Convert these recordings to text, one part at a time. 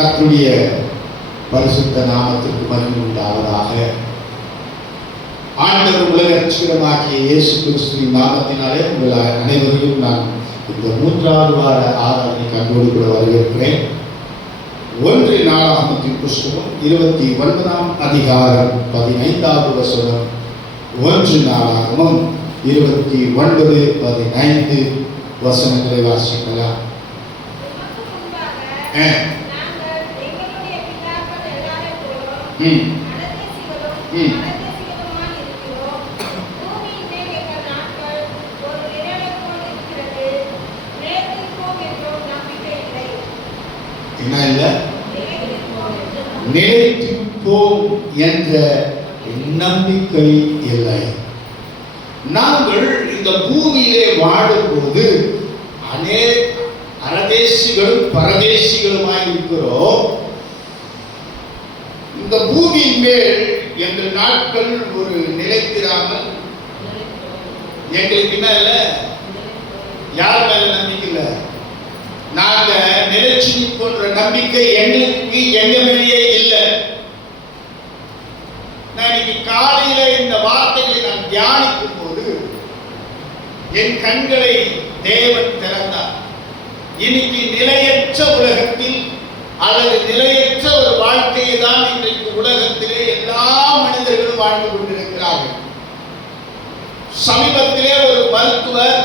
கர்த்தருடைய பரிசுத்த நாமத்திற்கு மகிமை உண்டாவதாக. ஆண்டவர் உலக ரட்சகராகிய இயேசு கிறிஸ்துவின் நாமத்தினாலே உங்கள் அனைவரையும் நான் இந்த 3வது வார ஆராதனை கண்டோடு கூட வரவேற்கிறேன். 1 நாளாகமத்தின் புஸ்தகம் 29ஆம் அதிகாரம் 15வது வசனம். 1 நாளாகமம் 29-15 வசனங்களை வாசிக்கலாம். என்ன இல்ல? நிலைத்திருப்போம் என்ற நம்பிக்கை இல்லை. நாங்கள் இந்த பூமியிலே வாழும்போது அரதேசிகளும் பரதேசிகளுமாய் இருக்கிறோம். இந்த பூமியின் மேல் எங்கள் நாட்கள் ஒரு நிலைத்திராமல் எங்களுக்கு என்ன இல்லை? யார் மேல நம்பிக்கை இல்லை? நாங்க நிலைச்சி போன்ற நம்பிக்கை எங்களுக்கு எங்க மேலேயே இல்லை. நான் இன்னைக்கு காலையில இந்த வார்த்தைகளை நான் தியானிக்கும் போது என் கண்களை தேவன் திறந்தார். இன்னைக்கு நிலையற்ற உலகத்தில் அல்லது நிலையற்ற ஒரு வாழ்க்கையை தான் இன்றைக்கு உலகத்திலே எல்லா மனிதர்களும் வாழ்ந்து கொண்டிருக்கிறார்கள். சமீபத்திலே ஒரு மருத்துவர்,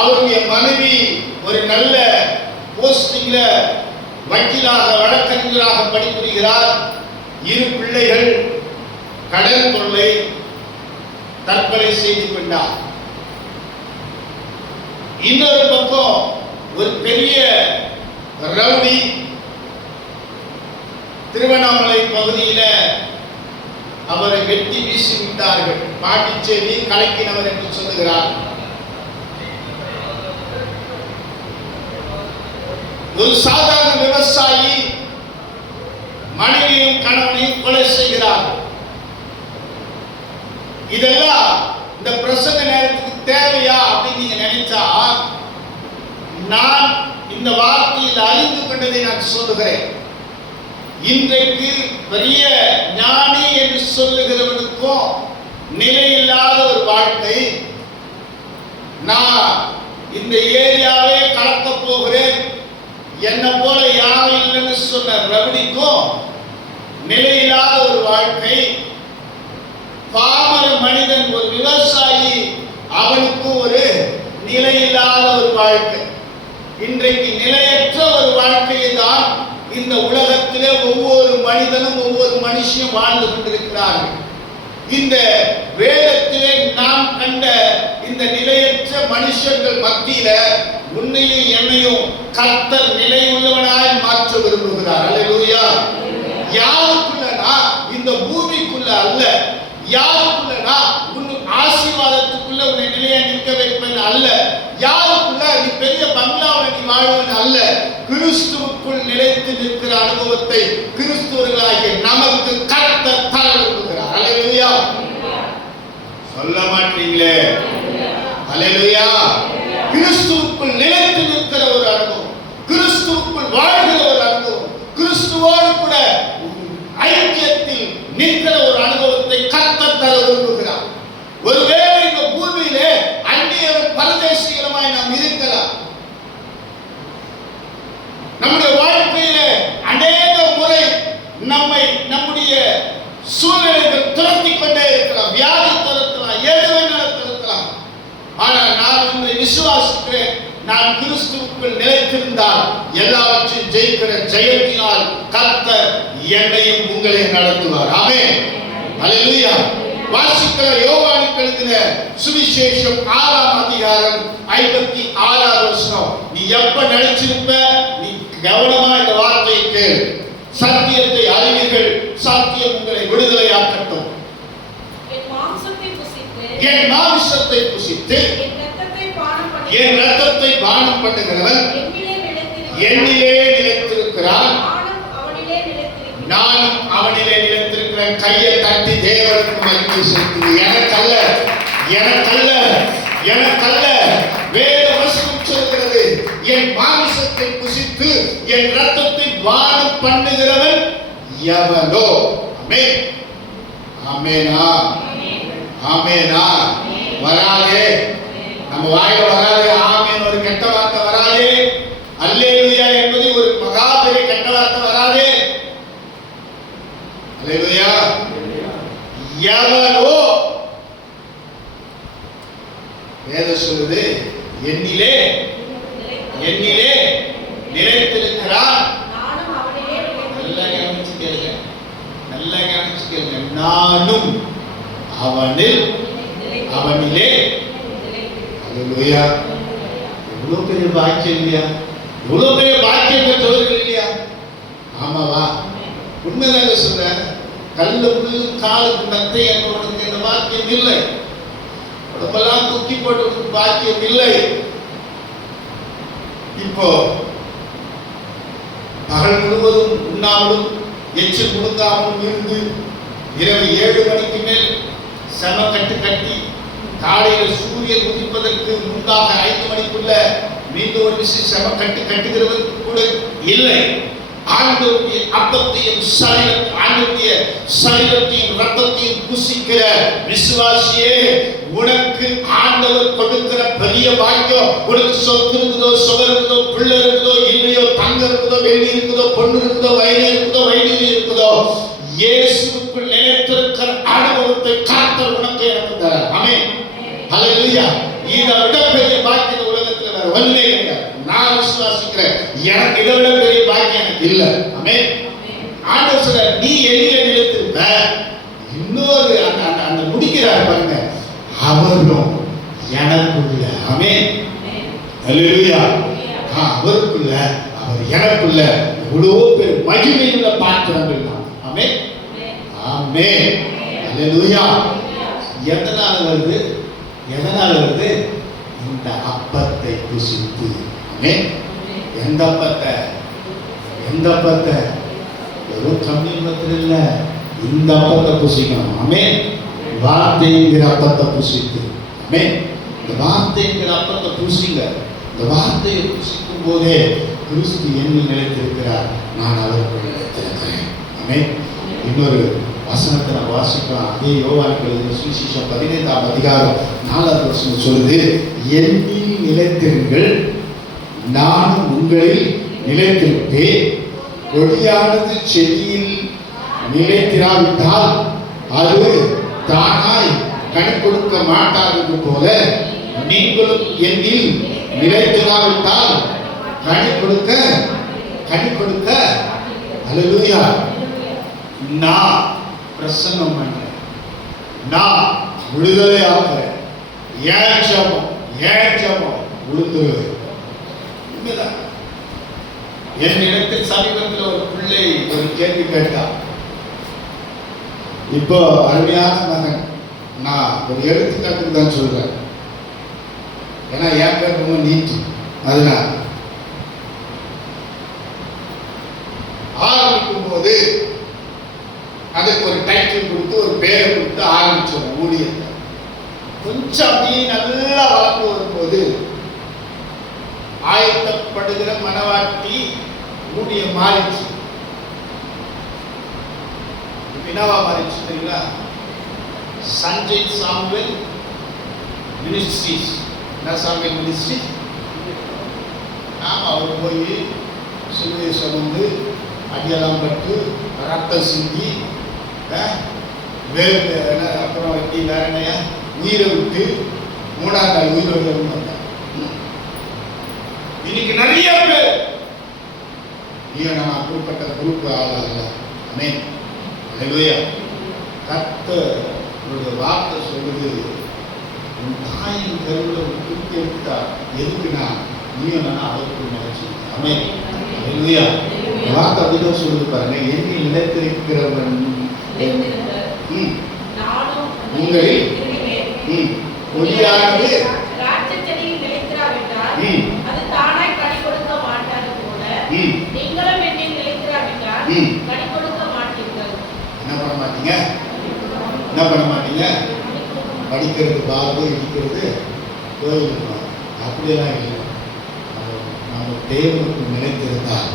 அவருடைய மனைவி ஒரு நல்ல போஸ்டிங்ல வக்கீலாக வழக்கறிஞராக பணிபுரிகிறார். 2 பிள்ளைகள் கடன் தொல்லை, தற்கொலை செய்து கொண்டார். இன்னொரு பக்கம் ஒரு பெரிய ரவுடி திருவண்ணாமலை பகுதியில அவரை வெட்டி வீசி விட்டார்கள். பாண்டிச்சேரி கலக்கினவர் என்று சொல்லுகிறார். ஒரு சாதாரண விவசாயி மனைவியும் கணவனையும் கொலை செய்கிறார். இதெல்லாம் இந்த பிரசங்க நேரத்துக்கு தேவையா அப்படின்னு நீங்க நினைச்சா, நான் இந்த வார்த்தையில் அறிந்து கொண்டதை நான் சொல்லுகிறேன். இன்றைக்கு பெரிய ஞானி என்று சொல்லுகிறவனுக்கும் நிலையில்லாத ஒரு வாழ்க்கை. நான் இந்த ஏரியாவே கலக்க போகிறேன், என்ன போல யாரும் இல்லைன்னு சொன்ன ரவுடிக்கும் நிலையில்லாத ஒரு வாழ்க்கை. பாமர மனிதன், ஒரு விவசாயி, அவனுக்கு ஒரு நிலையில்லாத ஒரு வாழ்க்கை. இன்றைக்கு நிலையற்ற ஒரு வாழ்க்கையை தான் இந்த உலகத்திலே ஒவ்வொரு மனிதனும் ஒவ்வொரு மனுஷனும் வாழ்ந்து கொண்டிருக்கிறார்கள். இந்த வேதத்திலே நாம் கண்ட இந்த நிலையற்ற மனுஷர்கள் மத்தியில உன்னையும் என்னையும் கர்த்தர் நிலை உள்ளவனாய் மாற்ற விரும்புகிறார். அல்லேலூயா. யாருக்குள்ளனா? இந்த பூமிக்குள்ள அல்ல. யாருக்குள்ளனா? உன் ஆசீர்வாதத்துக்குள்ள உன்னை நிலையா நிற்க வைப்பது அல்ல. யாருக்குள்ள? நீ பெரிய பங்களாவில் நீ வாழ்வது அல்ல. கிறிஸ்துவுக்குள் நிலைத்து நிற்கிற அனுபவத்தை கிறிஸ்துவர்களாகிய நமக்கு கர்த்தர் தர விரும்புகிறார். அல்லேலூயா. சொல்ல மாட்டீங்களே? அல்லேலூயா. கிறிஸ்துவுக்குள் நிலைத்து நிற்கிற ஒரு அனுபவம், கிறிஸ்துவுக்குள் வாழ்கிற ஒரு அனுபவம், கிறிஸ்துவோடு கூட ஐக்கியத்தில் நிற்கிற ஒரு அனுபவத்தை கர்த்தர் தர விரும்புகிறார். ஒருவேளை இந்த பூமியிலே அந்நிய பரதேசிகளுமாய் நாம் இருக்கலாம். நம்முடைய வாழ்க்கையிலே அநேக முறை நம்மை நம்முடைய சூழ்நிலைகள் துரத்தி கொண்டே இருக்கலாம். வியாதி துரத்தலாம், ஏழ்மையினால் துரத்தலாம். ஆனால் நான் உங்களை விசுவாசிக்கிறேன். நான் கிறிஸ்துவுக்குள் நிலைத்திருந்தால் எல்லாவற்றையும் ஜெயிக்கிற ஜெயத்தினால் கர்த்தர் என்னையும் உங்களையும் நடத்துவார். ஆமென். அல்லேலூயா. வாசிக்கிற யோவானுக்கு எழுதின சுவிசேஷம் 6ஆம் அதிகாரம் 56வது வசனம். நீ எப்ப நினைச்சிருப்ப, நீ கவனமா இந்த வார்த்தையை கேள். சத்தியத்தை அறிவீர்கள், சத்தியம் உங்களை விடுதலையாக்கட்டும். என் மாம்சத்தை புசித்து என் இரத்தத்தை பானம் பண்ணுகிறவன் என்னிலே நிலைத்திருக்கிறான், நானும் அவனிலே நிலைத்திருக்கிறேன். கையை தட்டி தேவனுக்கு மகிமை செலுத்து. எனக்கல்ல, எனக்கல்ல, எனக்கல்ல. வேத வசனம் சொல்கிறது, என் மாம்சத்தை புசித்து புசித்து என் ரத்தத்தை வாடு பண்ணுகிறவன் எவனோ. ஆமென். ஆமெனா? ஆமெனா? வராதே, நம்ம வாயில வராதே ஆமென் ஒரு கெட்ட வார்த்தை வராதே, அல்லேலூயா என்பது ஒரு மகா பெரிய கெட்ட வார்த்தை வராதே. அல்லேலூயா. எவனோ வேதம் சொல்லுது, என்னிலே நிலைத்திருக்கிறான். நல்லா கவனிச்சுக்கங்க, நல்லா கவனிச்சுக்கங்க. நானும் அவனிலே. அல்லேலூயா. எவ்வளவு பெரிய பாக்கியம் இல்லையா? எவ்வளவு பெரிய பாக்கியம் பெற்றவர்கள் இல்லையா? ஆமாவா? உண்மைதாக சொல்றேன். கல்லு புல்லு காலுக்கு நத்தை என்பவனுக்கு இந்த பாக்கியம் இல்லை. உடம்பெல்லாம் தூக்கி போட்டு பாக்கியம் இல்லை. இப்போ பகல் முழுவதும் உண்ணாமலும் எச்சில் முழுங்காமலும் இருந்து இரவு 7 மணிக்கு மேல் செம கட்டி காலையில் சூரியன் உதிப்பதற்கு முன்பாக 5 மணிக்குள்ள மீண்டும் ஒரு விஷயம் செம கட்டுகிறவருக்கு கூட இல்லை. ஆண்டவருடைய அப்பத்தையும் ஆண்டவருடைய சரீரத்தையும் ரத்தத்தையும் புசிக்கிற விசுவாசியே, உனக்கு ஆண்டவர் கொடுக்கிற பெரிய பாக்கியம். உனக்கு சொத்து இருக்குதோ, சுகம் இருக்குதோ, பிள்ளை இருக்குதோ, இல்லையோ, தங்கம் இருக்குதோ, வெள்ளி இருக்குதோ, பொண்ணு இருக்குதோ, வயது இருக்குதோ, வைடூரி இருக்குதோ, இயேசுவுக்குள் நிலைத்திருக்கிற அனுபவத்தை கர்த்தர் உனக்கு எனக்கு தர. ஆமென். ஹல்லேலூயா. இதை விட பெரிய பாக்கியம் உலகத்தில் வேற ஒண்ணே இல்லை. நான் விசுவாசிக்கிறேன், எனக்கு இதை விட பெரிய பாக்கியம் எனக்கு இல்லை. ஆமென். ஆண்டவர் சொல்ற, நீ எளிய நிலைத்திருப்ப. இன்னொரு அந்த முடிக்கிறார் பாருங்க, அவரும் எனக்குள்ள. ஆமென். ஹல்லேலூயா. அவருக்குள்ள, அவர் எனக்குள்ள எவ்வளவு பெரிய மகிமையுள்ள பாத்திரங்கள். ஆமென். ஆமென். ஹல்லேலூயா. எதனால வருது? இந்த அப்பத்தை புசித்து. ஆமென். எந்த அப்பத்தை? வெறும் கம்யூனியத்தில் இல்ல, இந்த அப்பத்தை புசிக்கணும். ஆமென். வார்த்தைங்கிற அப்பத்தை புசித்து. ஆமென். இந்த வார்த்தைங்கிற அப்பத்தை புசிங்க. இந்த வார்த்தையை புசிக்கும் போதே கிறிஸ்து என்னில் நிலைத்திருக்கிறார், நான் அவருக்குள் நிலைத்திருக்கிறேன். ஆமென். இன்னொரு வசனத்தை நான் வாசிக்கலாம். அதே யோவானுக்கு எழுதின சுவிசேஷம் 15ஆம் அதிகாரம் 4வது வசனம் சொல்லுது, என்னில் நிலைத்திருங்கள், நானும் உங்களில் நிலைத்திருப்பேன். கொடியானது செடியில் நிலைத்திராவிட்டால் அது தானாய் கனி கொடுக்க மாட்டாதது போல, நீங்களும் என்னில் நிலைத்திராவிட்டால் கனி கொடுக்க. அல்லேலூயா. நான் பிரசன்னம் பண்றேன், நான் விடுதலை ஆக்குறேன். ஏன் ஜெபம் விடுதலை. உண்மைதான். என் இடத்தில் சமீபத்தில் ஒரு பிள்ளை ஒரு கேள்வி கேட்டா, இப்போ அருமையான மகன், நான் ஒரு எடுத்துக்காட்டுக்கு தான் சொல்றேன், ஏன்னா என் பேர் ரொம்ப நீட்டு. அதனால் ஆரம்பிக்கும் போது அதுக்கு ஒரு டைட்டில் கொடுத்து ஒரு பேரை கொடுத்து ஆரம்பிச்சோம் ஊழியத்தை. கொஞ்சம் அப்படியே நல்லா வளர்ந்து வரும்போது ஆயத்தப்படுகிற மனவாட்டி ஊழியம் மாறிச்சு. என்னவா மாறிச்சு தெரியுங்களா? Sanjay Samuel ministries. என்ன சாமுவேல் மினிஸ்ட்ரிஸ்? அவர் போய் சிலுவையை சுமந்து அடியெல்லாம் பட்டு ரத்தம் சிந்தி அப்புறம் வேற என்னையா உயிரை விட்டு 3ஆம் நாள் உயிரோடு வந்தாங்க. இன்னைக்கு நிறைய பேர் நம்ம அப்படிப்பட்ட குரூப் ஆளாகல. ஆமென். ஹல்லேலூயா. கர்த்தருடைய வார்த்தை சொல்லுது, உன் தாயின் கருவில குறுக்கி எடுத்தா எதுக்குன்னா நீயும் நான் அவருக்குள் நினைச்சு. ஆமென். ஹல்லேலூயா. வார்த்தை அப்படிதான் சொல்லுது பாருங்க, என்னில் நிலைத்திருக்கிறவன் உங்களில் ஒளியானது என்ன பண்ண மாட்டீங்க? படிக்கிறது பாரு, இடிக்கிறது கோயில் அப்படியெல்லாம் இல்லை. நம்ம தேவனுக்கு நிலைத்திருந்தால்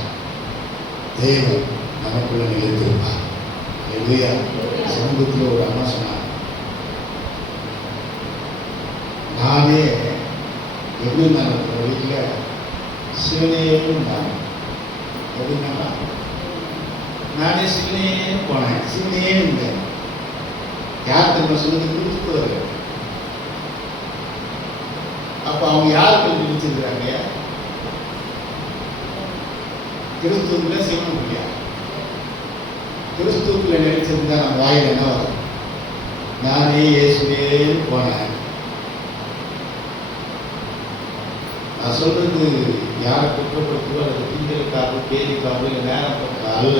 தேவன் நமக்குள்ள நிலைத்திருப்பார். இல்லையா? சமூகத்தில் ஒரு அம்மா சொன்னாங்க, நானே எப்படி நான் வீட்டில் சிவனேன்னு நான் எப்படின்னா நானே சிவனேன்னு போனேன். சிவனேன்னு இருந்தேன். யார் நம்ம சொல்லுறது கொடுத்துட்டு அப்ப அவங்க யாருக்கு நினைச்சிருக்கிறாங்க? கிறிஸ்துவுக்குள்ள சிவன் இல்லையா? கிறிஸ்துவுக்குள்ள நினைச்சிருந்தா நம்ம வாயில் என்ன வரும்? நானே இயேசுவேன்னு போனேன். நான் சொல்றது யாரை குற்றப்படுத்தோ அல்லது திங்களுக்காக கேலிக்காக இல்லை நேரம் அல்ல.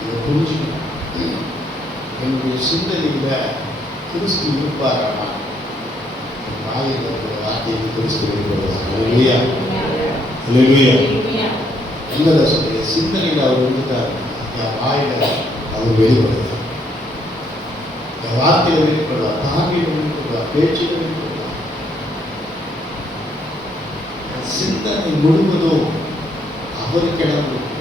இதை புரிஞ்சுக்கணும். என்னுடைய சிந்தனையில கிறிஸ்து இருப்பாரானா வாயில் இருக்கிற வார்த்தையை கிறிஸ்து வெளிப்படுவார். இல்லையா? இல்லையா? எந்த சொல்ற சிந்தனையில் அவர் இருந்துட்டார், என் வாயில அவர் வெளிப்படுவார், என் வார்த்தையை வெளிப்படுவார், பார்வையை வெளிப்படுவார், பேச்சுகளை வெளிப்படுவார். சிந்தனை முழுவதும் அவருக்கு இடம் கொடுக்கும்.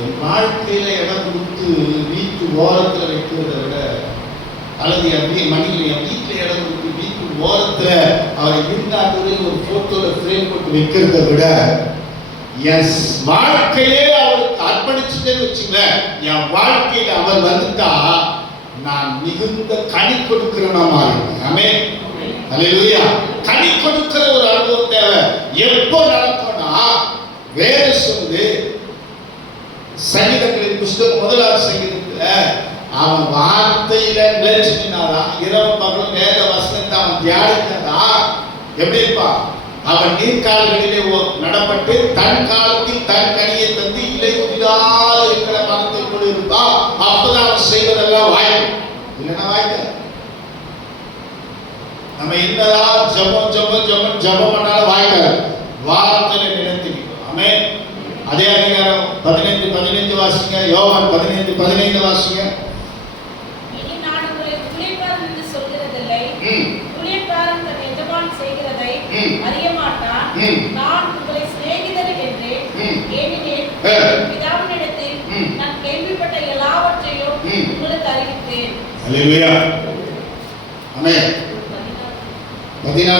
என் வாழ்க்கையில இடம் கொடுத்து வீட்டு ஓரத்தில் வைக்கிறத விட, அல்லது என் மணியில் என் வீட்டில் இடம் கொடுத்து வீட்டு ஓரத்தில் அவரை இருந்தாண்டு ஒரு போட்டோல ஃப்ரேம் போட்டு வைக்கிறத விட, என் வாழ்க்கையே அவருக்கு அர்ப்பணிச்சுட்டேன்னு வச்சுங்க, என் வாழ்க்கையில் அவர் வந்துட்டா நான் மிகுந்த கனி கொடுக்கிறேன்னா மாறிடுவேன். ஆமென். அல்லேலூயா. கனி கொடுக்கிற ஒரு அனுபவம் தேவை. எப்போ நடக்கும்னா, வேதம் சொல்லுது, சங்கீதங்களின் புஸ்தகம் 1ஆம் சங்கீதத்துல அவன் வார்த்தையில நிலைச்சினாதான், இரவு பகலும் வேத வசனத்தை அவன் தியானித்தாதா எப்படி இருப்பா? அவன் நீர்கால்களிலே நடப்பட்டு தன் காலத்தில் தன் கனியை தந்து இல்லை உயிராக இருக்கிற மனத்தை கொண்டு இருப்பா. அப்பதான் அவன் செய்வதெல்லாம் வாய்ப்பு. இல்லைன்னா வாய்ப்பு. நம்ம என்னதான் ஜபம் பண்ணாலும் வாய்க்காது. வார்த்தையில நிலைத்திருக்கும். ஆமென். அதே அதிகாரம் 15 வாசிங்க. யோவான் 15 வாசிங்க. இனி நான் உங்களை ஊழியக்காரன் என்று சொல்கிறதில்லை. ஊழியக்காரன் தன் எஜமான் செய்கிறதை அறிய மாட்டான். நான் உங்களை சிநேகிதர் என்றேன். ஏனெனில் பிதாவினிடத்தில் நான் கேள்விப்பட்ட எல்லாவற்றையும் உங்களுக்கு அறிவித்தேன். அல்லேலூயா. ஆமென். 15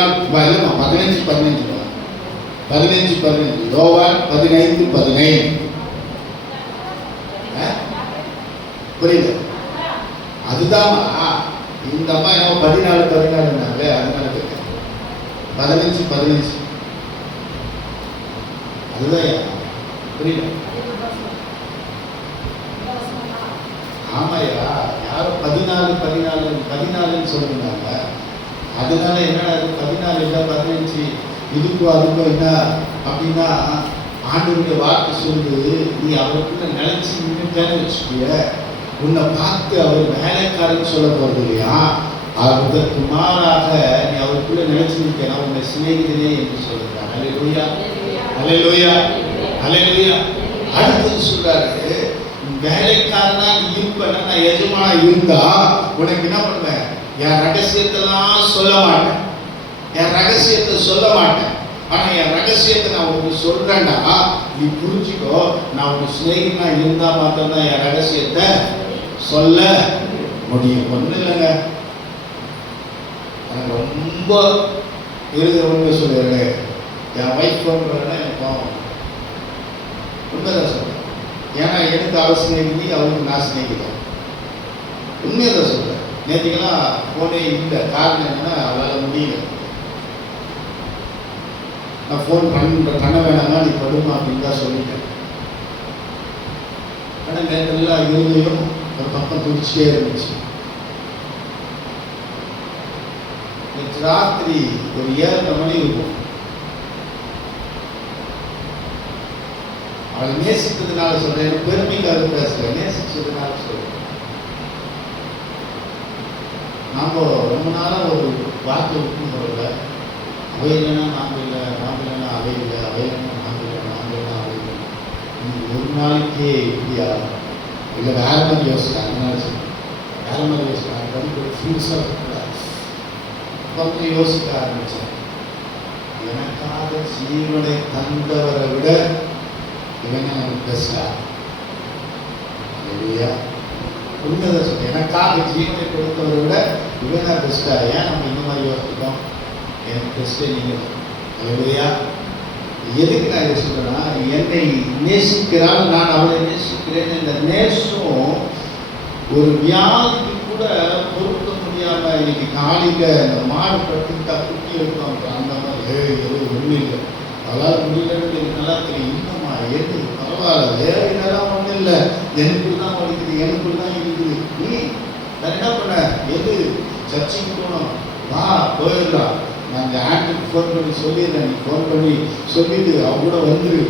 யோவான் 15 புரியுது? அதுதான் இந்த அம்மா என்ன 14 அதனால 15 அதுதான் புரியல. ஆமாயா, யாரும் 14 சொல்லுறாங்க. அதனால என்ன 14 இல்லை 15 இதுக்கும் அதுக்கும் என்ன அப்படின்னா, ஆண்டவருடைய வார்த்தை சொல்லுது, நீ அவருக்குள்ள நினைச்சு நின்றுட்டேன்னு வச்சுக்கிய, உன்னை பார்த்து அவர் வேலைக்காரன்னு சொல்ல போறது இல்லையா? அதற்கு மாறாக நீ அவருக்குள்ள நினைச்சு நிற்க, நான் உன்னை சிநேகிதனே என்று சொல்லுறான். அல்லேலூயா, அல்லேலூயா, அல்லேலூயா. அடுத்தது சொல்றாரு, வேலைக்காரனா நீ இருப்பேன்னா, நான் எஜமானா இருந்தா உனக்கு என்ன பண்ணுவேன்? என் ரகசியத்தெல்லாம் சொல்ல மாட்டேன், என் ரகசியத்தை சொல்ல மாட்டேன். ஆனா என் ரகசியத்தை நான் உனக்கு சொல்றேன்னா நீ புரிஞ்சுக்கோ, நான் உனக்கு சிநேகிதனா இருந்தா மாத்திரம்தான் என் ரகசியத்தை சொல்ல முடியும். ஒண்ணு இல்லைங்க, எனக்கு ரொம்ப இருக்கிற உண்மை சொல்லிடுறேன். என் ஒய்ஃப் பண்ணுறேன்னா எனக்கு உண்மைதான் சொல்றேன். ஏன்னா எனக்கு அவள் சிநேகிதி, அவளுக்கு நான் சிநேகிதம். உண்மையதான் சொல்றேன். நேற்றுக்கெல்லாம் ஃபோனே இல்லை. காரணம் என்னன்னா, அவளால் முடியல. நான் ஃபோன் பண்ண வேணாமா, நீ படுமா அப்படின்னு தான் சொல்லிட்டேன். ஆனால் நேற்றெல்லாம் இருந்தையும் ஒரு பக்கம் துடிச்சிட்டே இருந்துச்சு. நேற்று ராத்திரி ஒரு 7:30 மணி இருக்கும். அவளை நேசித்ததுனால சொல்றேன், எனக்கு பெருமைக்காக பேசல, நேசிச்சதுனால சொல்றேன். நாம ரொம்ப நாளாக ஒரு வார்த்தை விட்டு போகல, அவை இல்லைன்னா நாம் இல்லை, நாம் இல்லைன்னா அவை இல்லை, அவை இல்லைன்னா நாம் இல்லை, நாம் இல்லைன்னா அவை இல்லை. நீங்கள் ஒரு நாளைக்கே இப்படியா இல்லை வேற மாதிரி யோசிக்கலாம். அதனால சொல்லுங்கள், வேற மாதிரி யோசிக்கலாம். அது ஒரு ஃப்ரூட்ஸாக இருக்கக்கூடாது. கொஞ்சம் யோசிக்க ஆரம்பித்தேன். எனக்காக ஜீவனை தந்தவரை விட இவன் எனக்கு பெஸ்டா? இல்லையா? உண்மைதான் சொல்ல, எனக்காக ஜீவனை கொடுத்தவரை விட இவனா பெஸ்டா? ஏன் நம்ம இந்த மாதிரி யோசிக்கிறோம்? எனக்கு பெஸ்டே நீங்கள். இல்லையா? எதுக்கு நான் யோசிக்கிறேன்னா, என்னை நேசிக்கிறான், நான் அவளை நேசிக்கிறேன். இந்த நேசம் ஒரு வியாதிக்கு கூட பொறுக்க முடியாம இன்னைக்கு காலையில இந்த மாடு கட்டுக்கிட்டா குட்டி எடுப்பாங்க. அந்த மாதிரி ஒன்றும் இல்லை, அவளால் முடியலன்னு எனக்கு நல்லா தெரியும். இன்னும்மா எது பரவாயில்ல, வேற என்னெல்லாம் ஒன்றும் இல்லை, எனக்குள்ள தான் வலிக்குது, எனக்குள்ள தான் இருக்குது. நீ நான் என்ன பண்ண, எது சர்ச்சைக்கு போகணும், வா போயிடலாம். நான் இந்த ஆண்டுக்கு ஃபோன் பண்ணி சொல்லிடுறேன், நீ ஃபோன் பண்ணி சொல்லிட்டு அவங்க கூட வந்துரு.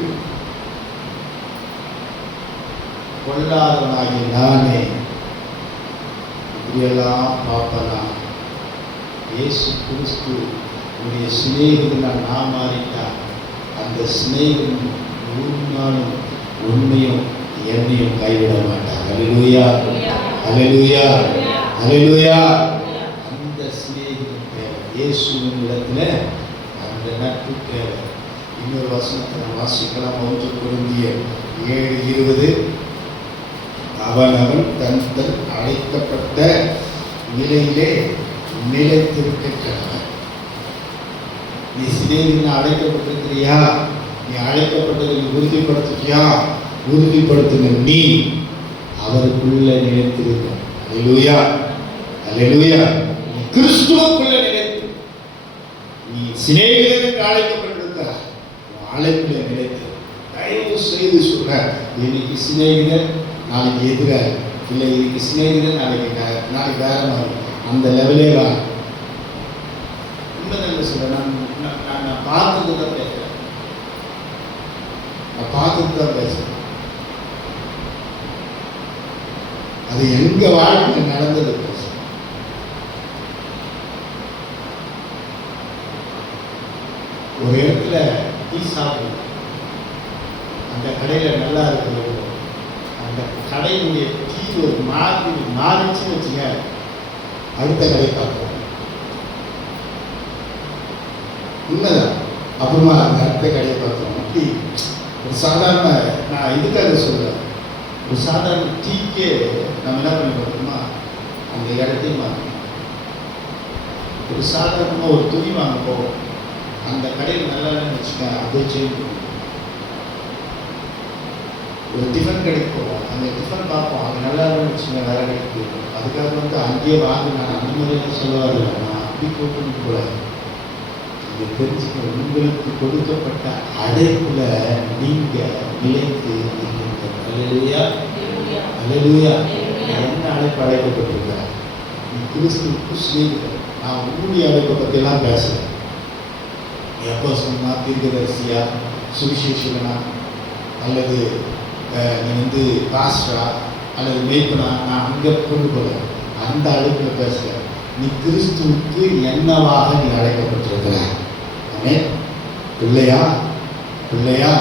கொள்ளாதவனாகி நானே இப்படியெல்லாம் பார்ப்பலாம். இயேசு கிறிஸ்து உடைய சிநேகிதனால் நான் மாறிட்டான். அந்த சிநேகிதன் ஒரு நாளும் உண்மையும் என்னையும் கைவிட மாட்டான். அல்லேலூயா, அல்லேலூயா, அல்லேலூயா. அந்த சிநேகிதன் தேவை இயேசுவின் இடத்துல, அந்த நட்பு தேவை. இன்னொரு வசனத்தை வாசிக்கலாம். 1 கொரிந்தியர் 7:20. அவன் தன் அழைக்கப்பட்ட நிலையிலே நிலைத்திருக்க கடவன். நீ சிநேகிதன் அழைக்கப்பட்டிருக்கிறியா? நீ அழைக்கப்பட்டதை உறுதிப்படுத்தியா? உறுதிப்படுத்தின நீ அவருக்குள்ள நிலைத்திருக்க. அல்லேலூயா, அல்லேலூயா. நீ கிறிஸ்துவுக்குள்ள நிலைத்து, நீ சிநேகிதனுக்கு அழைக்கப்பட்டிருக்கிறாய், அழைப்புல நிலைத்து. தயவு செய்து சொல்ற, இன்னைக்கு சிநேகிதன் நாளைக்கு எதிராக இல்லை, இன்னைக்கு சிநேகிதன் நாளைக்கு வேற மாதிரி, அந்த லெவலே வா. உண்மைதான் சொல்றேன். நான் பார்த்துட்டு தான் பேசுறேன், நான் பார்த்துட்டு தான் பேசுறேன். அது எங்க வாழ்க்கையில் நடந்தது பேசுறேன். ஒரு இடத்துல டீ சாப்பிடுங்க, அந்த கடையில நல்லா இருக்குது. அந்த கடையினுடைய டீ ஒரு மாறிச்சுன்னு வச்சுங்க, அடுத்த கடை பார்ப்போம். உண்மைதான். அப்புறமா அந்த அடுத்த கடையை பார்த்தோம். அப்படி ஒரு சாதாரண, நான் இதுக்காக சொல்றேன், ஒரு சாதாரண டீக்கே நம்ம என்ன பண்ணி பார்த்தோம்னா அந்த இடத்தையும் மாற்றணும். ஒரு சாதாரணமாக ஒரு துணி வாங்க போவோம், அந்த கடையில் நல்லா வச்சுக்க, அப்படியே சேஞ்ச் பண்ணுவோம். ஒரு டிஃபன் கடைக்கு போவோம், அந்த டிஃபன் பார்ப்போம், அது நல்லா வச்சுங்க, வேற கடைக்கு போயிடும். அதுக்காக அங்கேயே வாங்க, நான் அந்த மாதிரிலாம் சொல்லுவாரு, நான் அப்படி போட்டு கூட இதை தெரிஞ்சுக்க. உங்களுக்கு கொடுக்கப்பட்ட அழைப்புல நீங்க நிலைத்து இருக்கின்ற. அல்லேலூயா, அல்லேலூயா. என்ன அழைப்பு அழைக்கப்பட்டிருக்க? நீ கிறிஸ்துவுக்கு சிநேகிதன். நான் ஊழிய அழைப்பை பற்றியெல்லாம் பேசுகிறேன். எப்போ சொன்னா, தீர்க்கதரிசியா, சுவிசேஷகனா, அல்லது நீ பாஸ்டரா அல்லது மேய்ப்பனா, நான் அங்கே கொண்டு போகிறேன். அந்த அழைப்பில் பேசுகிறேன். நீ கிறிஸ்துவுக்கு என்னவாக நீ அழைக்கப்பட்டிருக்கிற? அமே பிள்ளையா, பிள்ளையா,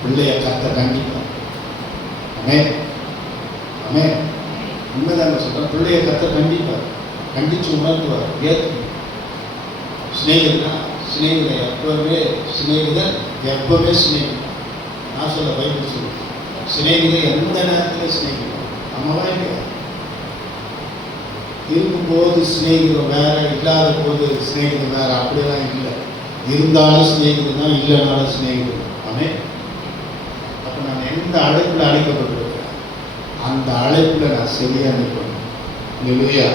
பிள்ளைய கத்த கண்டிப்பான். அமே அமே உண்மைதாங்க சொல்கிறேன். பிள்ளைய கத்த கண்டிப்பார், கண்டித்து உணர்த்துவார், ஏற்று. சிநேகிதனா, சிநேகிதன் எப்பவுமே சிநேகிதன், எப்பவுமே சிநேகிதன். நான் சொல்ல பைபிள் சொல்லுவேன், சிநேகிதன் எந்த நேரத்தில் சிநேகிதன். நம்மளாம் இல்லையா? இருக்கும்போது சிநேகிதம் வேற, இல்லாத போது சிநேகிதம் வேற, அப்படியெல்லாம் இல்லை. இருந்தாலும் சிநேகிதம் தான், இல்லைனாலும் சிநேகிதம். ஆமே. அப்போ நான் எந்த அழைப்பில் அழைக்கப்பட்டிருக்கிறேன், அந்த அழைப்பில் நான் சரியாக நிற்பேன். இல்லையா?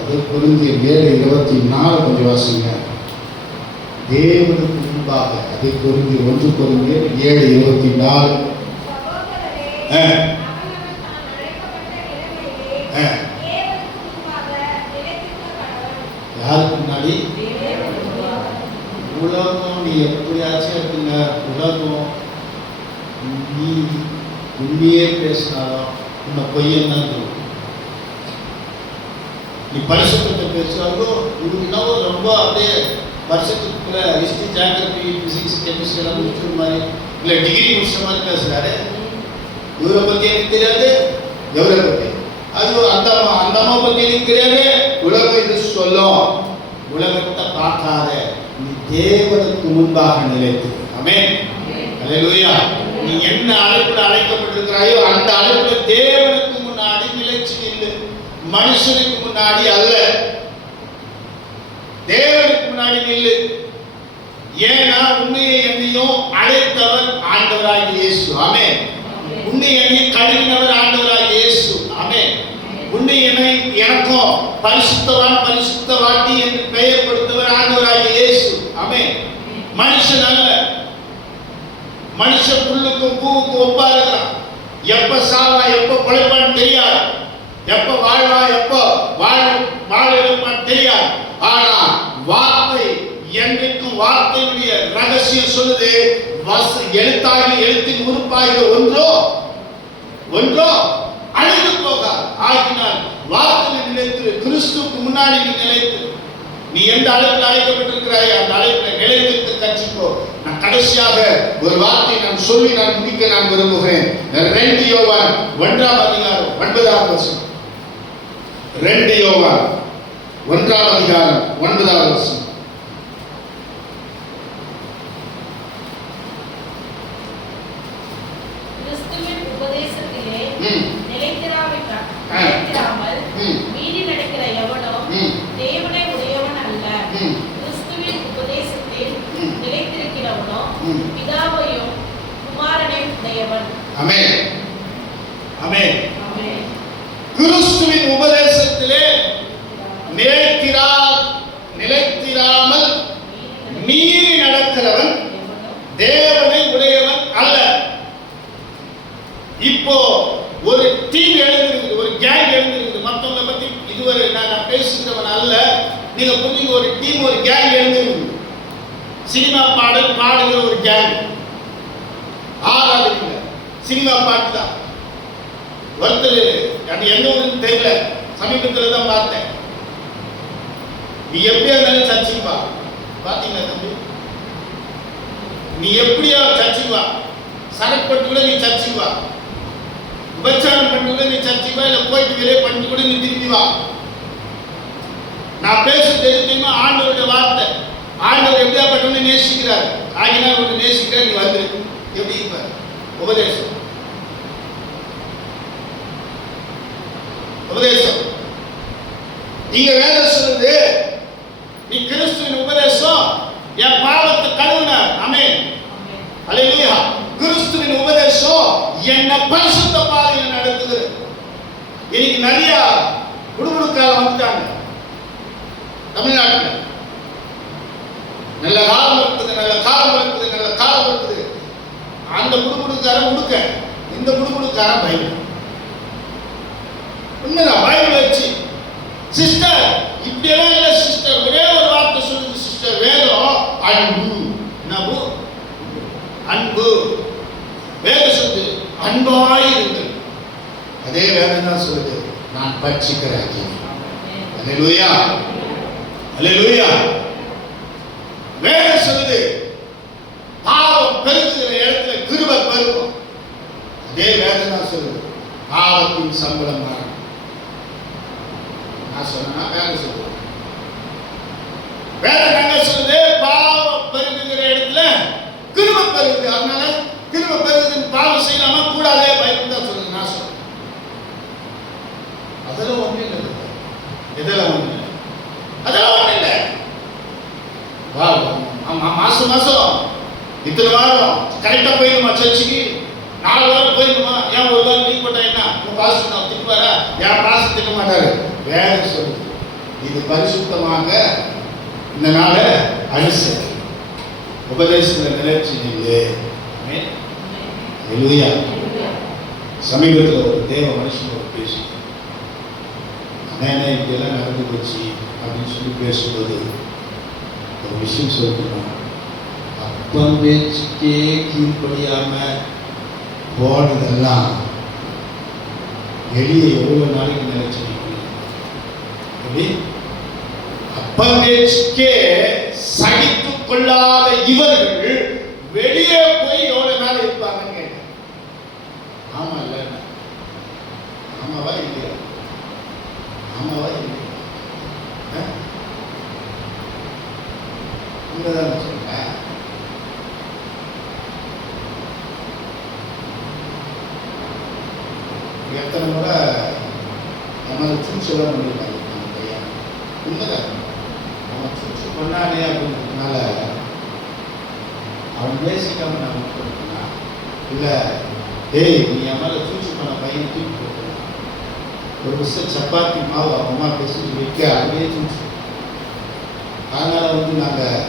அது கொரிந்தியர் 7:24 கொஞ்சம் வாசிங்க. தேவனுக்கு முன்பாக, அது கொரிந்தியர் 1 கொரிந்தியர் 7:24. யாருக்கு முன்னாடி? உலகம். நீ எப்படியாச்சும் இருக்குங்க, உலகம் நீ உண்மையே பேசினாலும் உன்னை பொய்யன் தான் சொல்லும். நீ பரிசுத்தத்தை பேசினாலும் இது இன்னும் ரொம்ப அப்படியே வருஷத்துக்குள்ள ஹிஸ்ட்ரி, ஜியாகிரபி, பிசிக்ஸ், கெமிஸ்ட்ரி எல்லாம் முடிச்ச மாதிரி, இல்லை டிகிரி முடிச்ச மாதிரி பேசுறாரு. இவரை பற்றி எனக்கு தெரியாது, எவரை பற்றி, அது அந்த அம்மா பற்றி எனக்கு தெரியாது. உலகம் இது சொல்லும், உலகத்தை பார்க்காத, நீ தேவனுக்கு முன்பாக நிலைத்து. ஆமென். அல்லேலூயா. நீ என்ன அழைப்புல அழைக்கப்பட்டிருக்கிறாயோ அந்த அழைப்புல தேவனுக்கு முன்னாடி நிலைச்சு நில்லு. மனுஷனுக்கு முன்னாடி அல்ல, தேவனுக்கு முன்னாடி நில்லு. ஏன்னா உன்னையை என்னையும் அழைத்தவர் ஆண்டவராகிய இயேசு. ஆமென். உன்னை என்னை கழுவினவர் ஆண்டவராகிய இயேசு. ஆமென். உன்னை என்னை எனக்கும் பரிசுத்தவான் பரிசுத்தவாட்டி என்று பெயர் கொடுத்தவர் ஆண்டவராகிய இயேசு. ஆமென். மனுஷன் அல்ல. மனுஷன் புல்லுக்கும் பூவுக்கும் ஒப்பா இருக்கிறான். எப்ப சாவா எப்ப பிழைப்பான்னு தெரியாது, எப்ப வாழ்வா எப்ப வாழப்பான்னு தெரியாது. ஆனா வார்த்தை என்றைக்கும் வார்த்தையுடைய ரகசியம் சொல்லுது, எழுத்தாகி எழுத்தின் உறுப்பாகிற ஒன்றோ அழிந்து போகாது. ஆகினால் வார்த்தையில் நிலைத்து கிறிஸ்துவுக்கு முன்னாடி நீ நிலைத்து, நீ எந்த அழைப்பில் அழைக்கப்பட்டிருக்கிறாய் அந்த அழைப்பில் நிலைத்து கற்றுக்கோ. நான் கடைசியாக ஒரு வார்த்தை நான் சொல்லி நான் முடிக்க நான் விரும்புகிறேன். 2 யோவான் 1ஆம் அதிகாரம் 9ஆம் வசனம். 2 யோவான் 1ஆம் அதிகாரம் 9ஆம் வசனம். கிறிஸ்துவின் உபதேசத்திலே நிலைத்திராமல் மீறி நடக்கிற எவனோ தேவனை உடையவன் அல்ல. கிறிஸ்துவின் உபதேசத்தில் நிலைத்திருக்கிறவனோ பிதாவையும் குமாரனையும் உடையவன். ஆமென். ஆமென். கிறிஸ்துவின் உபதேசத்திலே நிலைத்திராமல் மீறி நடக்கிறவன் தேவனை உடையவன் அல்ல. இப்போ ஒரு டீம் எழுந்திருக்குது, ஒரு கேங் எழுந்திருக்குது. மற்றவங்க பத்தி இதுவரை நான் பேசுகிறவன் அல்ல, நீங்க புரிஞ்சுங்க. ஒரு டீம் ஒரு கேங் எழுந்திருக்குது. சினிமா பாடல் பாடுகிற ஒரு கேங், ஆராதிக்கிற சினிமா பாட்டு தான். ஒருத்தர் அது எந்த ஊருன்னு தெரியல, சமீபத்தில் தான் பார்த்தேன். நீ எப்படியா இருந்தாலும் சர்ச்சுக்கு வா. பார்த்தீங்களா தம்பி? நீ எப்படியா சர்ச்சுக்கு வா. சரக்கு கூட நீ சர்ச்சுக்கு வா. விபச்சாரம் பண்ணி கூட நீ சர்ச்சுக்கு வா. இல்லை போயிட்டு வெளியே பண்ணிட்டு கூட நீ திரும்பி வா. நான் பேசுறது தெரியுமா? ஆண்டவருடைய வார்த்தை. ஆண்டவர் எப்படியாப்பட்டவனை நேசிக்கிறார். ஆகினால் ஒன்று நேசிக்கிறார். நீ வந்து எப்படி இப்ப உபதேசம் இங்க வேதம் சொல்லுது, நீ கிறிஸ்துவின் உபதேசம் என் பாவத்தை கழுவினார். ஆமென். அல்லேலூயா. கிறிஸ்துவின் உபதேசம் என்ன பரிசுத்த பாதையில் நடத்துது. இன்னைக்கு நிறைய குடுகுடுக்கால வந்துட்டாங்க தமிழ்நாட்டில். நல்ல காலம் இருக்குது, நல்ல காலம் இருக்குது, நல்ல காலம் இருக்குது. அந்த குடுகுடுக்காரன் உடுக்க, இந்த குடுகுடுக்காரன் பைபிள். உண்மைதான், பைபிள் வச்சு சிஸ்டர் இப்படியெல்லாம் இல்லை சிஸ்டர். ஒரே ஒரு வார்த்தை சொல்லுது சிஸ்டர், வேதம் அன்பு. என்னபு? அன்பு. வேதம் சொல்லுது அன்பாயிருங்கள். அதே வேதம் தான் சொல்லுது நான் பட்சிக்கிறேன். அல்லேலூயா. அல்லேலூயா. வேதம் சொல்லுது பாவம் பெருகுகிற இடத்துல கிருபை பெருகும். அதே வேதம் தான் சொல்லுது பாவத்தின் சம்பளம் மரணம். நான் சொன்னா வேதம் சொல்லுது. வேதம் என்ன சொல்லுது? பாவம் பெருகுகிற இடத்துல கிருபை பெருகுது. அதனால கிருபை பெருகுதுன்னு பாவம் செய்யலாமா கூடாதே பைபிள் தான் சொல்லுது. நான் சொல்றேன் அதெல்லாம் ஒண்ணு இல்லை. எதெல்லாம் ஒண்ணு இல்லை, அதெல்லாம் ஒண்ணு இல்லை. மாசம் மாசம் இத்தனை வாரம் கரெக்டா போயிடுமா சர்ச்சுக்கு? 4 வாரம் போயிடுமா? ஏன் ஒரு வாரம் லீவ் போட்டா என்ன? உங்க பாசம் நான் திட்டுவாரா? என் பாசம் திட்ட மாட்டாரு. வேதம் சொல்லுது இது பரிசுத்தமாக இந்த நாள அனுசரி உபதேசத்தில் நிலைச்சி இல்லை. அல்லேலூயா. சமீபத்தில் ஒரு தேவ மனுஷனோட பேசி அண்ணா இப்படியெல்லாம் நடந்து போச்சு அப்படின்னு சொல்லி பேசும்போது ஒரு விஷயம் சொல்லணும். அப்பம் பேச்சுக்கே கீழ்படியாம போனதெல்லாம் வெளியே எவ்வளவு நாளைக்கு நினைச்சு எப்படி? அப்பம் பேச்சுக்கே சகித்துக் கொள்ளாத இவர்கள் வெளியே போய் எவ்வளவு நாள் இருப்பாங்கன்னு கேட்டேன். ஆமா இல்ல, ஆமாவா இல்லையா? ஆமாவா இல்லையா? இந்த எத்தனை முறை நம்மளை சூழ்ச்சியெல்லாம் பண்ணியிருக்காங்க நம்ம பையன். உண்மைதான், அவன் சூழ்ச்சி பண்ணானே அப்படின்றதுனால அவன் நேசிக்காம நான் விட்டுருக்கா இல்லை, டேய் நீ என் மேலே சூழ்ச்சி பண்ண பையன் தூக்கி போட்டுருக்கான். ஒரு விஷயம் சப்பாத்தி மாவு அவங்க அம்மா பேசி வைக்க அப்படியே சூழ்ச்சி. அதனால் நாங்கள்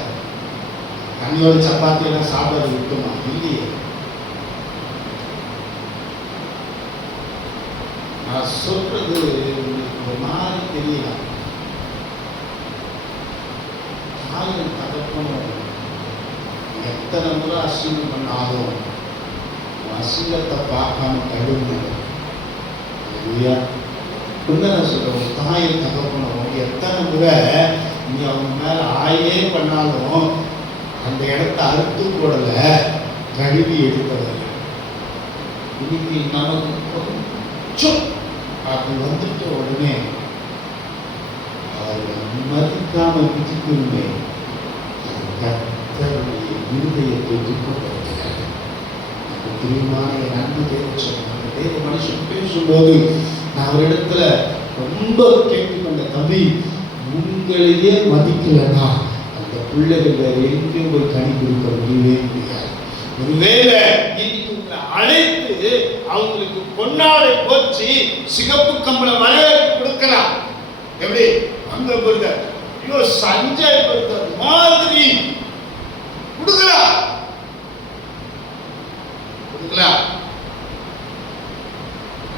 தண்ணியோட சப்பாத்தியெல்லாம் சாப்பிட விட்டோமா? இல்லையே. நான் சொல்றது ஒரு மாதிரி தெரியல. தாயும் தகப்பனும் எத்தனை முறை அசிங்கம் பண்ணாலும் அசிங்கத்தை பார்க்காம கழுவுங்க. உண்மைதான் சொல்றேன், தாயும் தகப்பனும் எத்தனை முறை நீ அவங்க மேல ஆயே பண்ணாலும் அந்த இடத்த அறுத்து போடல, கழுவி எடுத்ததில்லை. இன்னைக்கு நமக்கு கொஞ்சம் அப்படி வந்துட்ட உடனே அவர்களை மதிக்காம விதிக்குமே கர்த்தருடைய இருதயத்தை துக்கப்படுத்துகிறார். பிரியமான என் அன்பு தேவ மனுஷன் பேசும்போது நான் அவரிடத்துல ரொம்ப கேட்டுக்கொண்ட, தம்பி உங்களையே மதிக்கலன்னா அந்த பிள்ளைகள் வேற எங்கேயும் போய் கனி கொடுக்க முடியவே முடியாது. ஒருவேளை இன்னைக்கு உங்களை அழைத்து அவங்களுக்கு பொன்னாடை போச்சு சிகப்பு கம்பள வரவேற்பு கொடுக்கலாம். எப்படி அங்க பிரதர், ஐயோ சஞ்சய் பிரதர் மாதிரி கொடுக்கலாம்.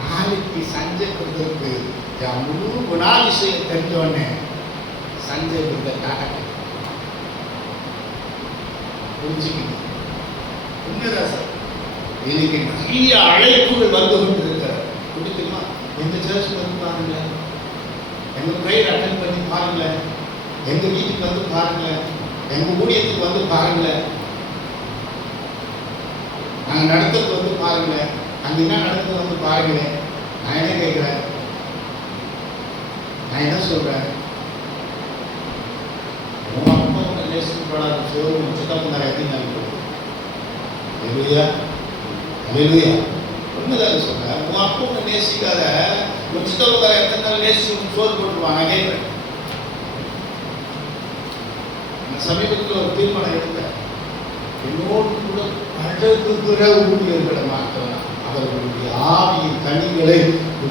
நாளைக்கு சஞ்சய் பிரதருக்கு என் முழு குணாதிசயம் தெரிஞ்சோடனே சஞ்சய் பிரதர் காட்ட புரிஞ்சுக்கிட்டு உண்மைதான் சார். இன்னைக்கு நிறைய அழைப்புகள் வந்து கொண்டு இருக்கிறார். பிடிக்குமா? எங்க சர்ச்சுக்கு வந்து பாருங்களேன், எங்க ப்ரேயர் அட்டெண்ட் பண்ணி பாருங்களேன், எங்க வீட்டுக்கு வந்து பாருங்களேன், எங்க ஊழியத்துக்கு வந்து பாருங்களேன், நாங்க நடத்துறது வந்து பாருங்களேன், அங்க என்ன நடக்குது வந்து பாருங்களேன். நான் என்ன கேட்கிறேன், நான் என்ன சொல்றேன், உண்மைதான் சொல்றேன். உன் அப்பா உன்னை நேசிக்காத, உன் சித்தவங்க எத்தனை நாள் நேசிச்சு சோறு போட்டுருவான். நான் கேட்கிறேன். சமீபத்தில் ஒரு தீர்மானம் எடுத்தேன், என்னோடு கூட பழகுகிற ஊழியர்களை மாற்றலாம், அவர்களுடைய ஆவியின் கனிகளை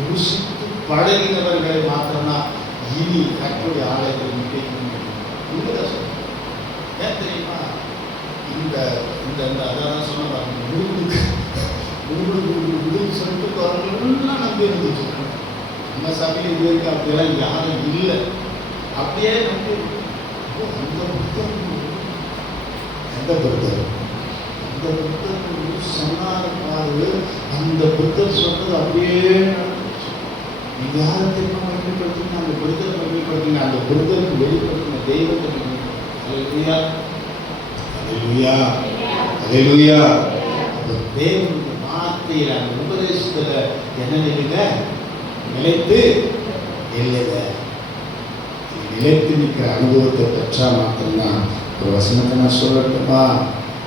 ருசித்து பழகினவர்களை மாற்றலாம். இனி கற்றுடைய ஆலயத்தை உண்மைதான் சொல்றேன். ஏன் தெரியுமா? இந்த இந்த அதான் சொன்ன சொல்லிட்டு வரலாம் நம்பி இருந்துச்சு. நம்ம சபையில் இதுவரைக்கும் அப்படியெல்லாம் யாரும் இல்லை. அப்படியே நம்பி அந்த புத்தகம் எந்த புத்தகம் அந்த புத்தகம் சொன்னாரு பாரு, அந்த புத்தகம் சொன்னது அப்படியே நடந்துச்சு. நீங்க யாரை தெரியுமா வெளிப்படுத்தினா அந்த புத்தகத்தை வெளிப்படுத்தின, அந்த புத்தகத்தை வெளிப்படுத்தின தெய்வத்தை அல்லேலூயா அல்லேலூயா அல்லேலூயா. தேவனுடைய வார்த்தையில் அந்த உபதேசத்துல என்ன நிலைங்க நிலைத்து இல்லைங்க. நிலைத்து நிற்கிற அனுபவத்தை பெற்றா மாத்திரம்தான். ஒரு வசனத்தை நான் சொல்லட்டுமா?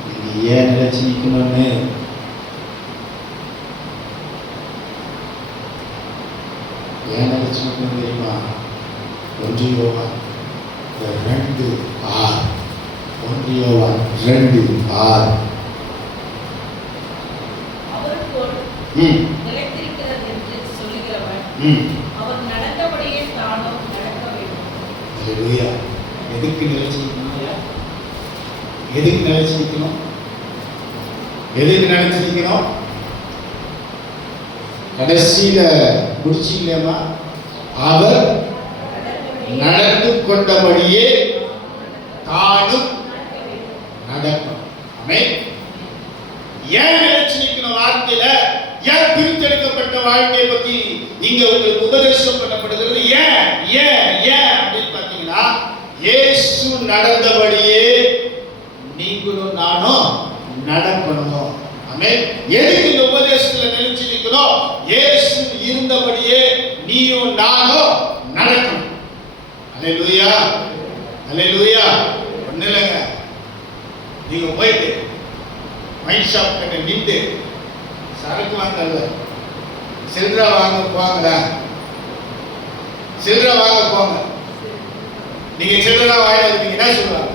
நீங்க ஏன் நிலைச்சு நிற்கணும்னு ஏன் நிலைச்சு நிற்கணும் தெரியுமா? 1 யோவான் 2:6 1 யோவான் 2:6 நிலைத்திருக்கிறது என்று சொல்லுகிறவன் அவர் நடந்தபடியே தானும் நடக்க வேண்டும். அல்லேலூயா. எதுக்கு நிலைச்சு நிற்கணும்? எதுக்கு நிலைச்சு நிற்கணும்? எதுக்கு நிலைச்சு நிற்கணும்? கடைசியில முடிச்சிக்கலாமா? அவர் நடந்து கொண்டபடியே தானும் நடக்கும். ஆமென். ஏன் நிலைச்சு நிற்கணும்? வாழ்க்கையில ஏன் பிரித்தெடுக்கப்பட்ட வாழ்க்கையை பத்தி இங்க உங்களுக்கு உபதேசம் பண்ணப்படுகிறது. ஏன் ஏன் ஏன் அப்படின்னு பாத்தீங்கன்னா, இயேசு நடந்தபடியே நீங்களும் நானும் நடக்கணும். ஆமென். எதுக்கு இந்த உபதேசத்துல நிலைச்சு நிற்கணும்? இயேசு இருந்தபடியே நீயும் நானும் நடக்கணும். அல்லேலூயா அல்லேலூயா. ஒண்ணு இல்லைங்க, நீங்க போயிட்டு மைண்ட் ஷாப் கிட்ட நின்று சரக்கு வாங்கல, சில்லறை வாங்க போங்கடா, சில்லறை வாங்க போங்க. நீங்க சில்லறை வாங்க இருப்பீங்க, என்ன சொல்லுவாங்க?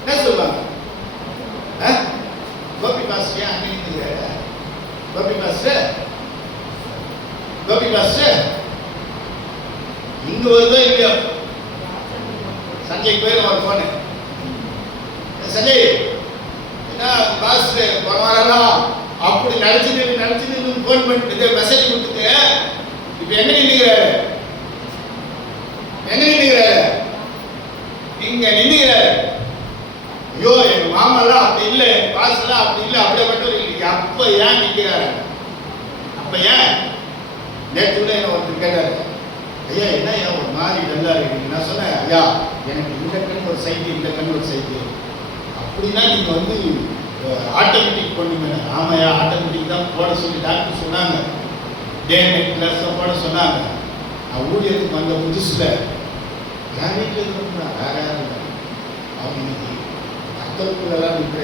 என்ன சொல்லுவாங்க? கோபி மாஸ்டர் அங்க நிற்கிறாரு. கோபி மாஸ்டர், கோபி மாஸ்டர் இங்க வருதோ இல்லையோ, சஞ்சய் பேர் ஒரு போன சஞ்சய் என்ன மாஸ்டர் வரலாம் அப்படி நினைச்சிட்டு போன் பண்ணிட்டு மெசேஜ் கொடுத்துட்டு இப்ப எங்க நின்னுகிறாரு? எங்க நின்னுகிறாரு? இங்க நின்னுகிறாரு. ஐயோ எங்க மாமெல்லாம் அப்படி இல்லை, என் பாஸ்லாம் அப்படி இல்லை, அப்படியே மட்டும் இல்லை. அப்ப ஏன் நிற்கிறாரு? அப்ப ஏன்? நேற்று கூட என்ன ஒருத்தர் கேட்டாரு, ஐயா என்ன ஏன் ஒரு மாதிரி டல்லா இருக்கு? நான் சொன்னேன், ஐயா எனக்கு இந்த கண் ஒரு சைட்டு, இந்த கண் ஒரு சைட்டு, அப்படின்னா நீங்க வந்து ஆட்டோமேட்டிக் பண்ணுங்க. ஆமாயா ஆட்டோமேட்டிக் தான் போட சொல்லி டாக்டர் சொன்னாங்க, டே நைட் கிளாஸ் போட சொன்னாங்க. நான் ஊழியருக்கு வந்த புதுசுல என் வீட்டில் இருந்தா வேற யாரும் இல்லை, அவங்க இன்னைக்கு அத்தவுக்குள்ளெல்லாம் இருக்கிற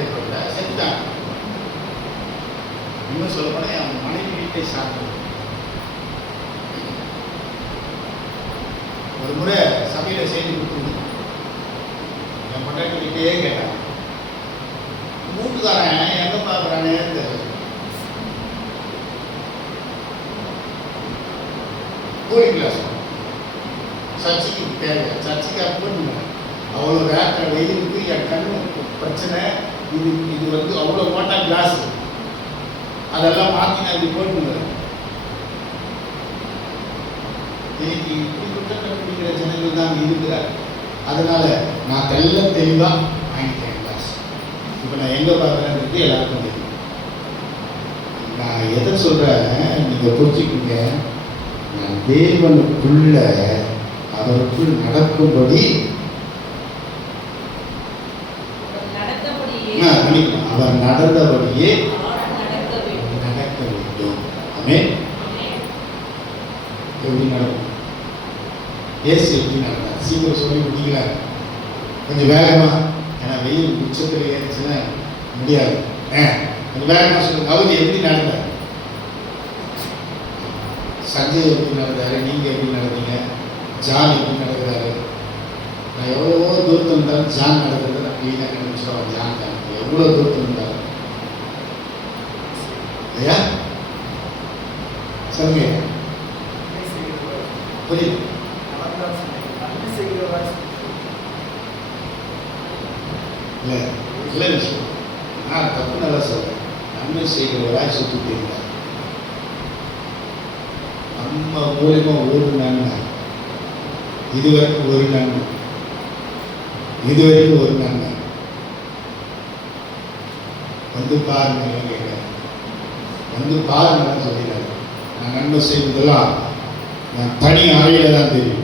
செஞ்சாங்க. இன்னும் சொல்ல போனா என் மனைவி வீட்டை சாப்பிட்டு ஒரு முறை சபையில செய்தி கொடுத்துருந்தேன். என் பொண்டாட்டி கிட்டே கேட்டாங்க, மூட்டுக்காரன் எங்க பாக்குறானே கூலிங் கிளாஸ் சர்ச்சைக்கு தேவை, சர்ச்சைக்கு அப்புறம் அவ்வளோ வேற வெயிலுக்கு என் கண்ணு பிரச்சனை. இது வந்து அவ்வளோ மோட்டா கிளாஸ், அதெல்லாம் மாற்றி நான் இப்படி போட்டுங்க. இன்னைக்கு இப்படி குற்றம் கண்டுபிடிக்கிற ஜனங்கள் தான் இருக்கிறார். அதனால நான் தெளிவாக வாங்கிட்டேன் கிளாஸ். இப்போ நான் எங்கே பார்க்குறேன்றது எல்லாருக்கும் தெரியும். நான் எதை சொல்கிறேன் நீங்கள் புரிஞ்சுக்கிங்க. நான் தேவனுக்குள்ள அவருக்குள் நடக்கும்படி அவர் நடந்தபடியே நடக்க வேண்டும். ஆமென். எப்படி நடக்கும்? ஏசு எப்படி நடந்தார்? சீக்கிரம் சொல்லி முடிக்கிறார் கொஞ்சம் வேகமா, ஏன்னா வெயில் உச்சத்தில் ஏறிச்சுன்னா முடியாது. கொஞ்சம் வேகமா சொல்லுங்க. அவர் எப்படி நடந்தார்? சஞ்சய் எப்படி நடந்தாரு? நீங்க எப்படி நடந்தீங்க? ஜான் எப்படி நடக்கிறாரு? நான் எவ்வளவோ தூரத்தில் இருந்தாலும் ஜான் நடக்கிறது நான் கிளீனாக கண்டுபிடிச்சிடும். ஜான் தான் எவ்வளோ தூரத்தில் இருந்தாரு ஐயா சொல்லுங்க. புரியுது? இல்லை இல்லை விஷயம் நான் தப்பு நல்லா சொல்றேன். நன்மை செய்கிறவராய் சுற்றி தெரிந்தார். நம்ம மூலியமா ஒரு நன்மை, இதுவரைக்கும் ஒரு நன்மை, இதுவரைக்கும் ஒரு நன்மை. வந்து பாருங்க, வந்து பாருங்க சொல்லிடுறாரு. நான் நன்மை செய்வதெல்லாம் நான் தனி அறையில தான் தெரியும்.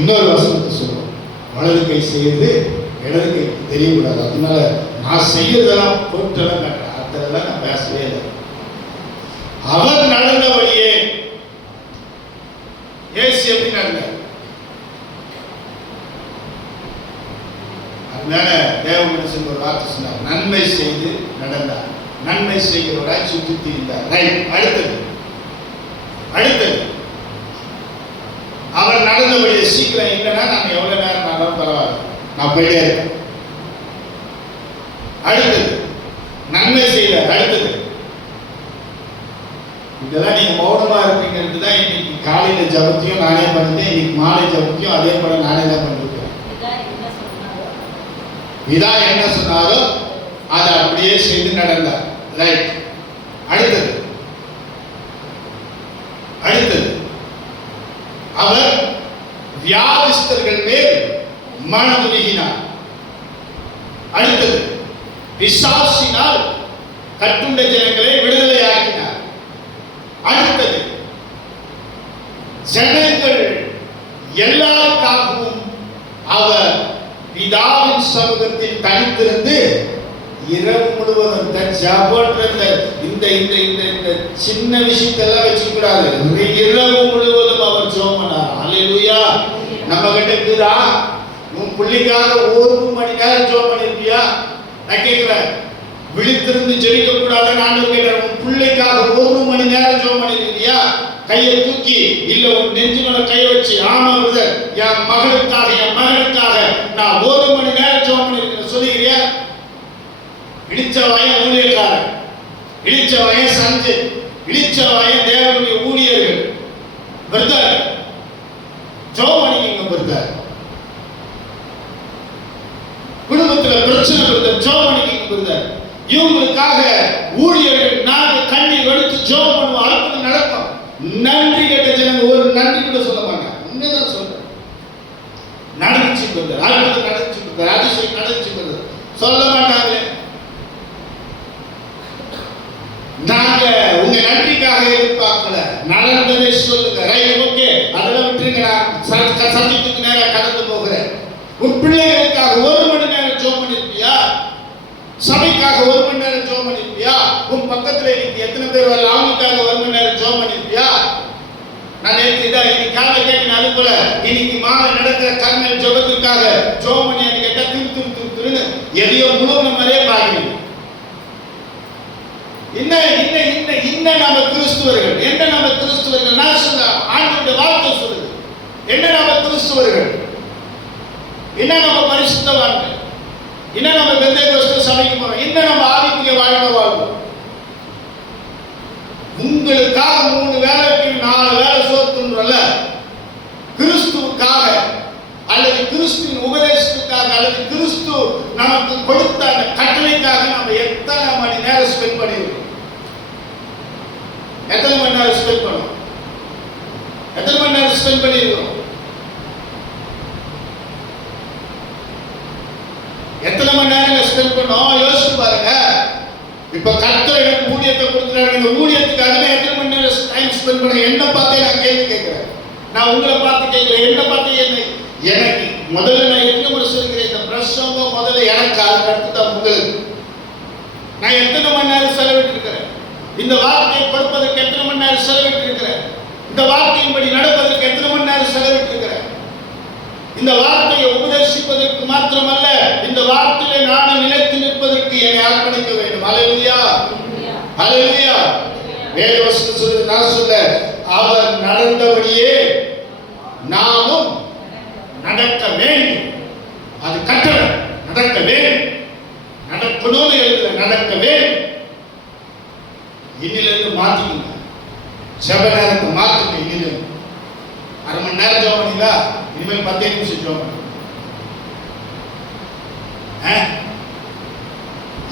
இன்னொரு வசனத்தை சொல்லுவோம், வலது கை செய்யறது இடது கை தெரியக்கூடாது. அதனால நான் செய்யறதெல்லாம் பொருட்டெல்லாம் அதெல்லாம் நான் பேசவே இல்லை. அவர் நடந்தபடியே இயேசு எப்படி நடந்தார்? அதனால தேவ மனுஷன் ஒரு வார்த்தை சொன்னார், நன்மை செய்து நடந்தார், நன்மை செய்கிறவராய் சுற்றி திரிந்தார். அடுத்தது அவர் நடந்தபடியே சீக்கிரம் இல்லைன்னா நான் எவ்வளவு நேரம் நடந்தாலும் பரவாயில்ல, நான் போயிட்டே இருக்கேன். அடுத்தது நன்மை செய்த, அடுத்தது இதெல்லாம் நீங்க மௌனமா இருப்பீங்கிறது தான். இன்னைக்கு காலையில ஜபத்தையும் நானே பண்ணிட்டேன், இன்னைக்கு மாலை ஜபத்தையும் அதே போல நானே தான் பண்ணிருக்கேன். இதா என்ன சொன்னாரோ அதை அப்படியே செய்து நடந்தார். ரைட். அடுத்தது அவர் வியாதிஸ்தர்கள் மேல் மனதுருகினார். அடுத்தது பிசாசினால் கட்டுண்ட ஜனங்களை விடுதலை ஆக்கினார். அடுத்தது ஜனங்கள் எல்லாருக்காகவும் அவர் பிதாவின் சமூகத்தில் தனித்திருந்து இரவு முழுவதும் இந்த சின்ன விஷயத்தெல்லாம் வச்சுக்கூடாது. இரவு முழுவதும் அவர் ஜெபம் பண்ணார். அல்லேலூயா. நம்ம கிட்ட இருக்குதா? உன் பிள்ளைக்காக 1 மணி நேரம் ஜெபம் பண்ணிருப்பியா? நான் கேட்கிறேன், விழித்திருந்து ஜெபிக்க கூடாது. நான் கேட்கிறேன், உன் பிள்ளைக்காக 1 மணி நேரம் ஜெபம் பண்ணிருக்கியா? கையை தூக்கி இல்ல உன் நெஞ்சு மேல கையை வச்சு, ஆமா பிரதர், என் மகனுக்காக நான் 1 மணி நேரம் ஜெபம் பண்ணிருக்கேன் சொல்லுகிறியா? இடிச்சவாயன் ஊழியக்காரன், இடிச்சவாயன் சஞ்சு, இடிச்சவாயன் தேவனுடைய ஊழியர்கள். பிரதர் ஜெபம் பண்ணிக்கங்க பிரதர். குடும்பத்துல பிரச்சனை பிரதர், ஜெபம் பண்ணிக்கங்க பிரதர். இவங்களுக்காக ஊழியர்கள் நாங்கள் கண்ணீர் வடித்து ஜெபம் பண்ணுவோம், அற்புதம் நடக்கும். நன்றி கேட்ட ஜனங்க ஒரு நன்றி கூட சொல்ல மாட்டாங்க. உண்மைதான் சொல்றேன், நடந்துச்சு பிரதர், அற்புதம் நடந்துச்சு பிரதர், அதிசயம் நடந்துச்சு பிரதர் சொல்ல மாட்டாங்களே. நாங்க உங்க நன்றிக்காக எதிர்பார்க்கல, நடந்ததை சொல்லுங்க. ரைட், ஓகே, அதெல்லாம் விட்டுருங்க. நான் சத்தியத்துக்கு நேரம் கடந்து போகிறேன். உன் பிள்ளைகளுக்காக 1 மணி நேரம் ஜெபம் பண்ணிருப்பியா? சபைக்காக 1 மணி நேரம் ஜெபம் பண்ணிருப்பியா? உன் பக்கத்துல இன்னைக்கு எத்தனை பேர் வரல, அவங்களுக்காக 1 மணி நேரம் ஜெபம் பண்ணிருப்பியா? நான் நேற்று இதான் இன்னைக்கு காலை கேட்டேன், அது போல இன்னைக்கு மாலை நடக்கிற கர்மேல் ஜெபத்திற்காக ஜெபம் பண்ணி கேட்டா திருன்னு எதையோ முழுவதும் மாதிரியே பாக்குறீங்க. என்ன நம்ம கிறிஸ்துவர்கள், என்ன நம்ம கிறிஸ்துவர்கள்? நான் சொல்ல ஆண்டவருடைய வார்த்தை சொல்லுது, என்ன நம்ம கிறிஸ்துவர்கள், என்ன நம்ம பரிசுத்தவான்கள், என்ன நம்ம பெந்தேகோஸ்தே சபைக்கு போறோம், என்ன நம்ம ஆவிக்குரிய வாழ்க்கை வாழ்வோம். உங்களுக்காக 3 வேளைக்கு 4 வேளை சோத்துன்றல, கிறிஸ்துவுக்காக அல்லது கிறிஸ்துவின் உபதேசத்துக்காக அல்லது கிறிஸ்து நமக்கு கொடுத்த அந்த கட்டளைக்காக நம்ம எத்தனை மணி நேரம் ஸ்பெண்ட் பண்ணிருக்கோம்? எத்தனை மணி நேரம் ஸ்பெண்ட் பண்ணோம்? எத்தனை மணி நேரம் ஸ்பெண்ட் பண்ணிருக்கோம்? எத்தனை மணி நேரம் ஸ்பெண்ட் பண்ணோம்? யோசிச்சு பாருங்க. இப்ப கர்த்தர் எனக்கு ஊழியத்தை கொடுத்துறாங்க, இந்த ஊழியத்துக்காக எத்தனை மணி நேரம் டைம் ஸ்பெண்ட் பண்ண? என்ன பார்த்தே நான் கேள்வி கேட்கிறேன். நான் உங்களை பார்த்து கேட்கிறேன், என்ன பார்த்து எனக்கு முதல்ல நான் எத்தனை முறை சொல்கிறேன், இந்த பிரசங்கம் முதல்ல எனக்கு, அதுக்கு அடுத்து தான் உங்களுக்கு. நான் எத்தனை மணி நேரம் செலவிட்டு இருக்கிறேன்? இந்த வார்த்தையை கொடுப்பதற்கு எத்தனை மணி நேரம் செலவிட்டு இருக்கிறேன்? இந்த வார்த்தையின்படி நடப்பதற்கு எத்தனை மணி நேரம் செலவிட்டு இருக்கிறேன்? இந்த வார்த்தையை உபதேசிப்பதற்கு மாத்திரமல்ல, இந்த வார்த்தையிலே நான் நிலைத்து நிற்பதற்கு என்னை அர்ப்பணிக்க வேண்டும். அல்லேலூயா, அல்லேலூயா. வேதவசனம் சொல்லுது, நான் சொல்ல, அவர் நடந்தபடியே நாமும் நடக்க வேண்டும். அது கட்டளை, நடக்க வேண்டும். நடக்கணும்னு எழுதுல, நடக்க வேண்டும். இன்னிலிருந்து மாத்திக்கங்க, ஜெப நேரத்தை மாத்துங்க. இன்னிலிருந்து 1/2 மணி நேரம் ஜெபம் பண்ணீங்களா, இனிமேல் 10 நிமிஷம் ஜெபம் பண்ணுங்க.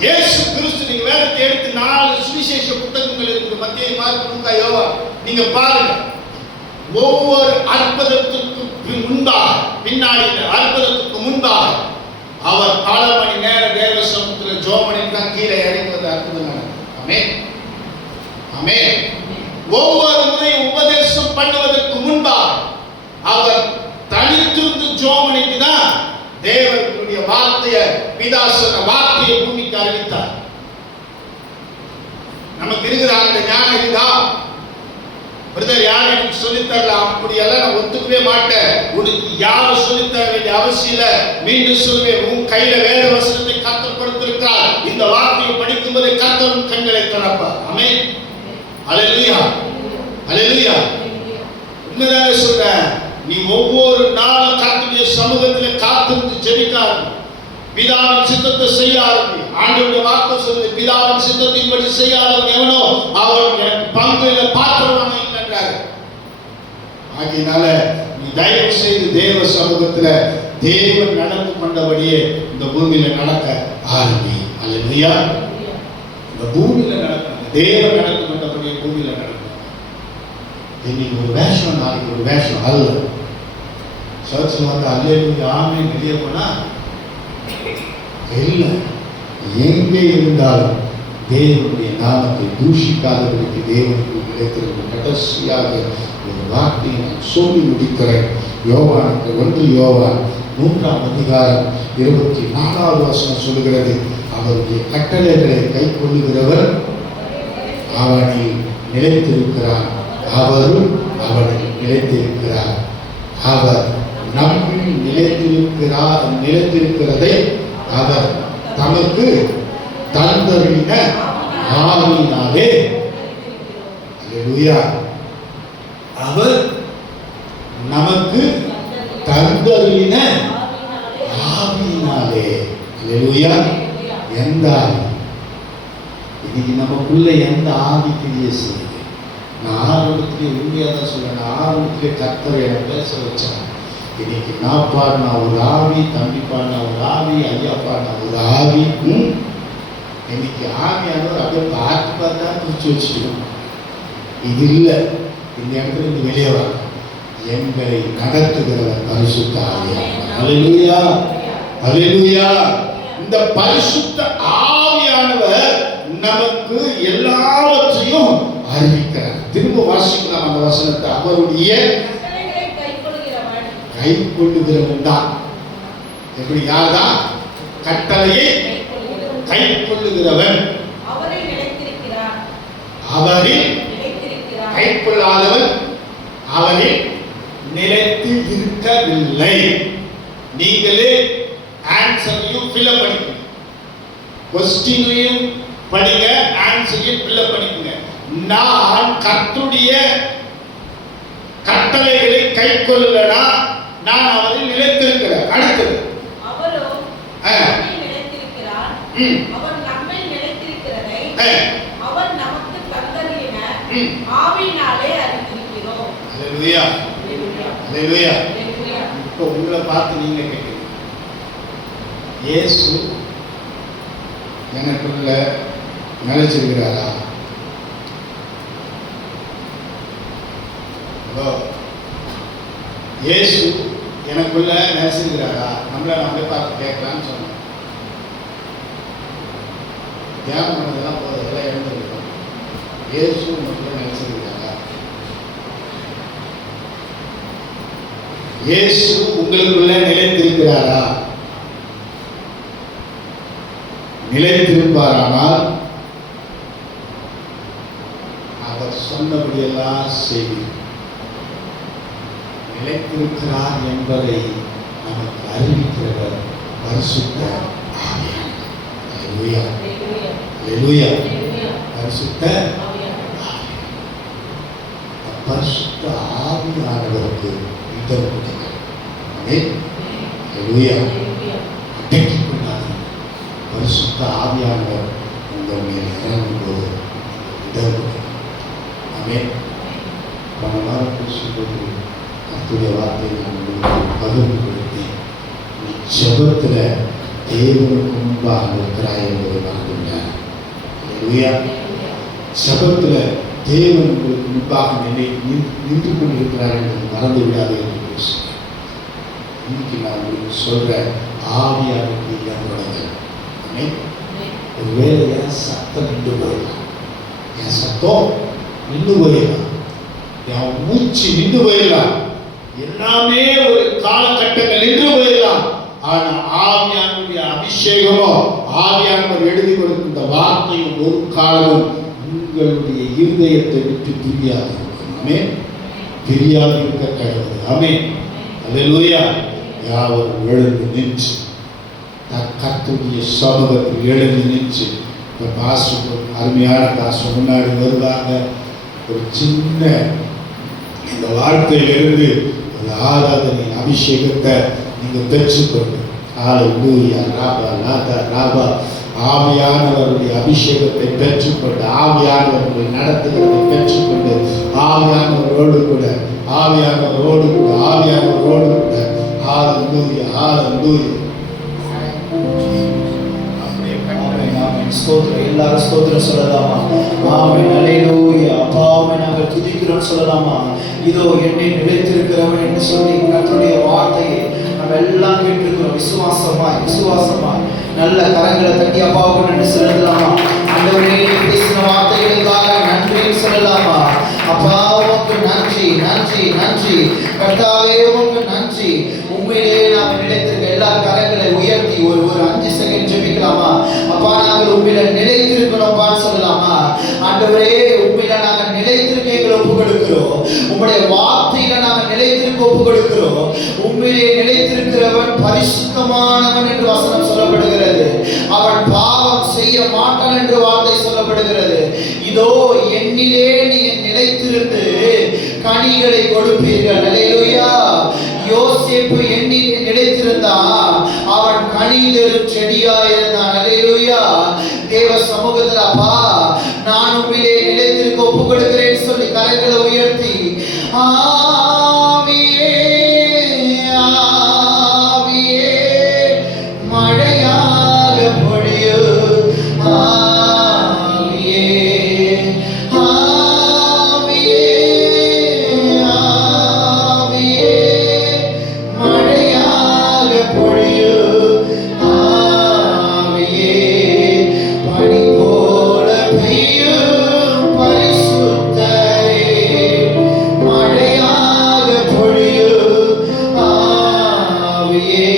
இயேசு கிறிஸ்து, நீங்க வேதத்தை எடுத்து 4 சுவிசேஷ புத்தகங்கள் இருக்கு, மத்தேயு, மார்க்கு, லூக்கா, யோவான். நீங்க பாருங்க, ஒவ்வொரு அற்புதத்துக்கு பின்னாடி அற்புதத்துக்கு முன்பாக அவர் பல மணி நேரம் தேவ சமூகத்தில் ஜெபம் பண்ணிட்டு தான் கீழே இறங்கி வந்து அற்புதம் நடக்கும். ஆமென், ஆமென். ஒவ்வொரு முறையும் உபதேசம் பண்ணுவதற்கு முன்பாக அவர் தனித்திருந்து ஜெபம் பண்ணிட்டு தான் தேவனுடைய வார்த்தையை, பிதா சொன்ன வார்த்தையை பூமிக்கு அறிவித்தார். நமக்கு இருக்கிற அந்த ஞானம் இருக்குதா? பிரதர், யாரும் எனக்கு சொல்லித்தரல, அப்படியெல்லாம் நான் ஒத்துக்கவே மாட்டேன். உனக்கு யாரும் சொல்லித்தர வேண்டிய அவசியம் இல்லை. மீண்டும் சொல்லுவேன், உன் கையில வேத வசனத்தை கர்த்தர் கொடுத்திருக்கிறார். இந்த வார்த்தையை படிக்கும் போது கர்த்தர் உன் கண்களை திறப்பார். ஆமென், அல்லேலூயா, அல்லேலூயா. உண்மையாக சொல்றேன், நீ ஒவ்வொரு நாளும் கர்த்தருடைய சமூகத்தில் காத்திருந்து ஜெபிக்க ஆரம்பி. பிதாவின் சித்தத்தை செய்ய ஆரம்பி. ஆண்டவருடைய வார்த்தை சொல்லுது, பிதாவின் சித்தத்தின்படி செய்யாதவன் எவனோ அவன் எனக்கு பங்குல பாத்திரவான என்றார். ஆகையினால நீ தயவு செய்து தேவ சமூகத்துல தேவன் நடந்து கொண்டபடியே இந்த பூமியில நடக்க ஆரம்பி. அல்லேலூயா. இந்த பூமியில நடக்க தேவன் நடந்து கொண்டபடியே பூமியில நடக்க. இன்னைக்கு ஒரு வேஷம், நாளைக்கு ஒரு வேஷம் அல்ல. சர்ச்சில் வந்து அல்லேலூயா ஆமென் வெளியே போனா இல்லை. எங்கே இருந்தாலும் தேவனுடைய நாமத்தை தூஷிக்காதவர்களுக்கு தேவனுக்கு கிடைத்திருக்கும் கடைசியாக ஒரு வார்த்தையை நான் சொல்லி முடிக்கிறேன். யோவானுக்கு 1 யோவான் 3ஆம் அதிகாரம் 24வது வசனம் சொல்லுகிறது, அவருடைய கட்டளைகளை கை கொள்ளுகிறவர் அவனில் நிலைத்திருக்கிறார், அவரும் அவனில் நிலைத்திருக்கிறார். அவர் நம்மில் நிலைத்திருக்கிறதை அவர் தமக்கு தந்தருளின ஆவியினாலே. அல்லேலூயா. அவர் நமக்கு தந்தருளின ஆவியினாலே. அல்லேலூயா. எந்த ஆவி? இன்னைக்கு நமக்குள்ள எந்த ஆவி கிரியை செய்யுது? நான் ஆரம்பத்திலே உண்மையாக தான் சொல்றேன். ஆரம்பத்திலே கர்த்தர் என்னை பேச வச்சாங்க. இன்னைக்கு நான் பாடின ஒரு ஆவி, தம்பி பாடின ஒரு ஆவி, ஐயா பாடின ஒரு ஆவி. இன்னைக்கு ஆவியானவர் அப்படியே பார்த்தா பிடிச்சி வச்சுக்கணும். இது இல்லை. இந்த இடத்துல இருந்து வெளியே வர எங்களை நடத்துகிறவர் பரிசுத்த ஆவியானவர். அல்லேலூயா, அல்லேலூயா. இந்த பரிசுத்த ஆவியானவர் நமக்கு எல்லாவற்றையும் அறிவிக்கிறார். திரும்ப வாசிக்கலாம் அந்த வசனத்தை. அவருடைய கை கொள்ளுகிறவன் தான். எப்படி? யார்தான்? கட்டளையை கை கொள்ளுகிறவன். அவரில் கை கொள்ளாதவன் அவரில் நிலைத்து இருக்கவில்லை. நீங்களே ஆன்சரையும் ஃபில்அப் பண்ணிக்கணும். கொஸ்டினையும் படிங்க, ஆன்சரையும் ஃபில்அப் பண்ணிக்கங்க. நான் கர்த்தருடைய கட்டளைகளை கை கொள்ளலனா நான் அவரில் நிலைத்திருக்கிறேன். அடுத்தது அவரோ நிலைத்திருக்கிறார். அவர் நம்மில் நிலைத்திருக்கிறதை அவர் நமக்கு தந்தருளின ஆவியினாலே அறிந்திருக்கிறோம். அல்லேலூயா, அல்லேலூயா. இப்போ உங்களை பார்த்து நீங்க கேட்கிறீங்க, இயேசு எனக்குள்ள நிலைச்சிருக்கிறாரா? இயேசு எனக்குள்ள நினைச்சிருக்கிறாரா? நம்மளை பார்த்து கேட்கலான்னு சொன்னோம். தியானம் பண்ணதெல்லாம் போதெல்லாம் எழுந்திருக்கோம். இயேசு உங்களுக்குள்ள நினைச்சிருக்கிறாரா? இயேசு உங்களுக்குள்ள நிலைத்திருக்கிறாரா? நிலைத்திருப்பாரானால் அவர் சொன்னபடியெல்லாம் செய்வீர். நிலைத்திருக்கிறார் என்பதை நமக்கு அறிவிக்கிறவர் பரிசுத்த ஆவியானவர். அல்லேலூயா, அல்லேலூயா. பரிசுத்த ஆவியானவர். பரிசுத்த ஆவியானவருக்கு யுத்தம் கொடுங்கள். ஆமென். அல்லேலூயா. அடக்கிக் கொண்டார்கள். பரிசுத்த ஆவியானவர் உங்கள் மேல் இறங்கும்போது யுத்தம் கொடுங்கள். ஆமென். பல வாரம் பேசும்போது கர்த்தருடைய வார்த்தையை நான் உங்களுக்கு பகிர்ந்து கொடுத்தேன். நீ ஜெபத்தில் தேவனுக்கு முன்பாக இருக்கிறாய் என்பதை மறந்துவிட்டார். அல்லேலூயா. ஜெபத்தில் தேவன் உங்களுக்கு முன்பாக நின்று கொண்டிருக்கிறார் என்பதை மறந்து விடாது என்று பேசுகிறேன். இன்னைக்கு நான் உங்களுக்கு சொல்ற ஆவியானவருக்கு இடம்படுங்கள். ஒருவேளை என் சத்தம் நின்று போயிடலாம், என் சத்தம் நின்று போயிடலாம், என் மூச்சு நின்று போயிடலாம், எல்லாமே ஒரு காலகட்டங்கள் நின்று போயிடலாம். ஆனா ஆவியானுடைய அபிஷேகமோ ஆவியானவர் எழுதி கொடுக்கின்ற வார்த்தையும் ஒரு காலமும் உங்களுடைய இருதயத்தை விட்டு பிரியாது இருக்கும். ஆமென். பிரியாது இருக்க கடவுள். ஆமென். அல்லேலூயா. யாவரும் எழுந்து நின்று கர்த்தருடைய சமூகத்தில் எழுந்து நின்று அருமையான காசு முன்னாடி வருவாங்க. ஒரு சின்ன இந்த வார்த்தையிலிருந்து ஒரு ஆராதனை அபிஷேகத்தை நீங்கள் பெற்றுக்கொண்டு ஹல்லேலூயா ராபா நாதா ராபா ஆவியானவருடைய அபிஷேகத்தை பெற்றுக்கொண்டு ஆவியானவருடைய நடத்துகிறதை பெற்றுக்கொண்டு ஆவியானவரோடு கூட ஆவியானவரோடு கூட ஹல்லேலூயா ஹல்லேலூயா. ஸ்தோத்திரம். எல்லாரும் ஸ்தோத்திரம் சொல்லலாமா? ஆமென். அல்லேலூயா. அப்பாவை நாங்கள் துதிக்கிறோம் சொல்லலாமா? இதோ என்னை நிலைத்திருக்கிறவன் என்று சொல்லி கர்த்தருடைய வார்த்தையை நம்ம எல்லாம் கேட்டிருக்கிறோம். விசுவாசமாய் நல்ல கரங்களை தட்டி அப்பாவுக்கு நன்றி சொல்லலாமா? ஆண்டவரே, பேசின வார்த்தைகளுக்காக நன்றி சொல்லலாமா? அப்பா உமக்கு நன்றி நன்றி நன்றி. கர்த்தாவே உமக்கு நன்றி. உண்மையிலே நாம் நிலைத்திருக்க எல்லா கரங்களை உயர்த்தி ஒரு 5 செகண்ட் ஜெபிக்கலாமா? அப்பா நாங்கள் உண்மையில நிலைத்திருக்கணும்பா சொல்லலாமா? ஆண்டவரே, உண்மையில நாங்கள் நிலைத்திருக்க எங்களை ஒப்பு கொடுக்கிறோம். உங்களுடைய வார்த்தையில நாங்கள் நிலைத்திருக்க ஒப்பு கொடுக்கிறோம். உண்மையிலே நிலைத்திருக்கிறவன் பரிசுத்தமானவன் என்று வசனம் சொல்லப்படுகிறது. அவன் பாவம் செய்ய மாட்டான் என்று வார்த்தை சொல்லப்படுகிறது. இதோ என்னிலே நீங்கள் நிலைத்திருந்து கனிகளை கொடுப்பீர்கள். அல்லேலூயா. யோசேப்பு எண்ணிலே நிலைத்திருந்தான், அவன் கனி தரும் செடியாயிருந்தான். அல்லேலூயா. தேவ சமூகத்தில் அப்பா நான் உம்மிலே நிலைத்திருக்க ஒப்பு கொடுக்கிறேன் சொல்லி கரங்களை உயர்த்தி ஆவியே ஆவியே மழையாக பொழியு ஆவியே ஆவியே ஆவியே மழையாக பொழியு ஆவியே பனி போல பெய்யும் பரிசுத்தரே மழையாக பொழியும் ஆவியே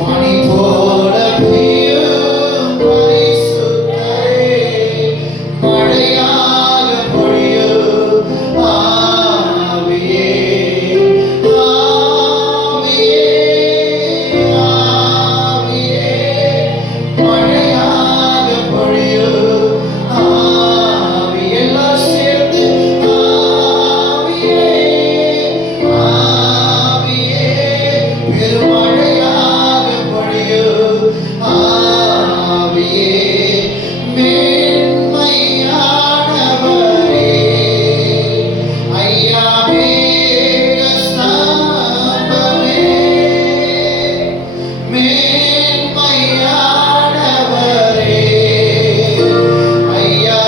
பனி போல பெய்யும் பரிசுத்தரே மழையாக பொழியும் ஆவியே ஆவியே ஆவியே மழையாக பொழியும் ஆவி எல்லாம் சேர்ந்து ஆவியே ஆவியே பெருமழையாக பொழியும் ஆவியே மேன்மையானவரே ஐயா மேகஸ்தம்பமே மேன்மையானவரே ஐயா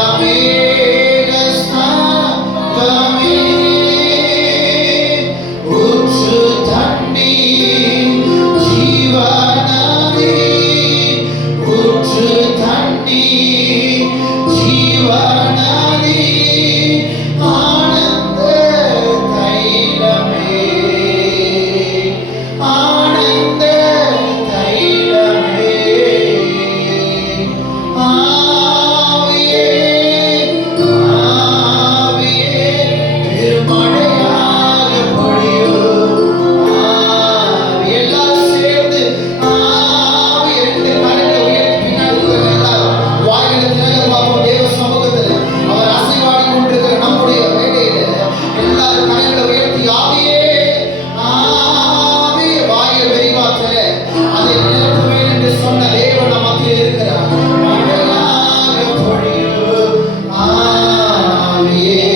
மேகஸ்தம்பமே ஊற்று தண்ணீர் ஜீவநதி ஊற்று தண்ணீர் ஜீவநதி ஆனந்த தைலமே ஆனந்த தைலமே ஆவியே ஆவியே பெருமழையாக பொழியும் ஆவி எல்லாம் சேர்ந்து ஆவி ரெண்டு கரங்களை உயர்த்தி பின்னாடி இருக்கிற எல்லாரும் வாய்களை திறக்க பார்ப்போம். தேவ சமூகத்தில் அவர் அசைவாடி கொண்டிருக்கிற நம்முடைய வேலையில எல்லாரும் கரங்களை உயர்த்தி ஆவியே ஆவியே வாயை வெறிவாற்ற அதை நிரப்புவேன் என்று சொன்ன தேவன் நம் மத்தியில் இருக்கிறார். மழையாக பொழியும் ஆவியே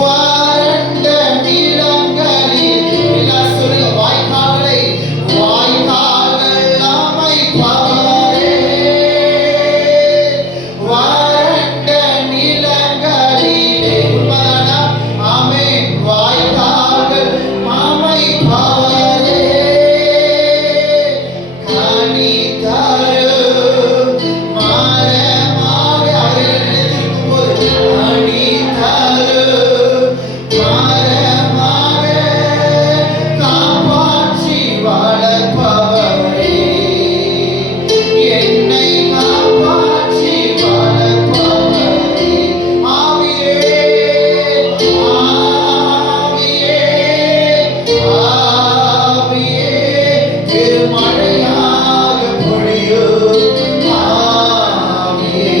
வறண்ட நிலங்களில் எல்லாரும் சொல்லுங்க வாய்க்கால்களை வாய்க்கால்கள் அமைப்பவரே வறண்ட நிலங்களிலே உண்மைதானா? ஆமென். வாய்க்கால்கள் அமைப்பவரே கனி தரும் மரமாக அவர்கள் நிலைத்திருக்கும் போது கனி தரும் மரமாக காப்பாற்றி வளர்ப்பவரே என்னை காப்பாற்றி வளர்ப்பவரே ஆவியே ஆவியே ஆவியே பெருமழையாக பொழியும் ஆவியே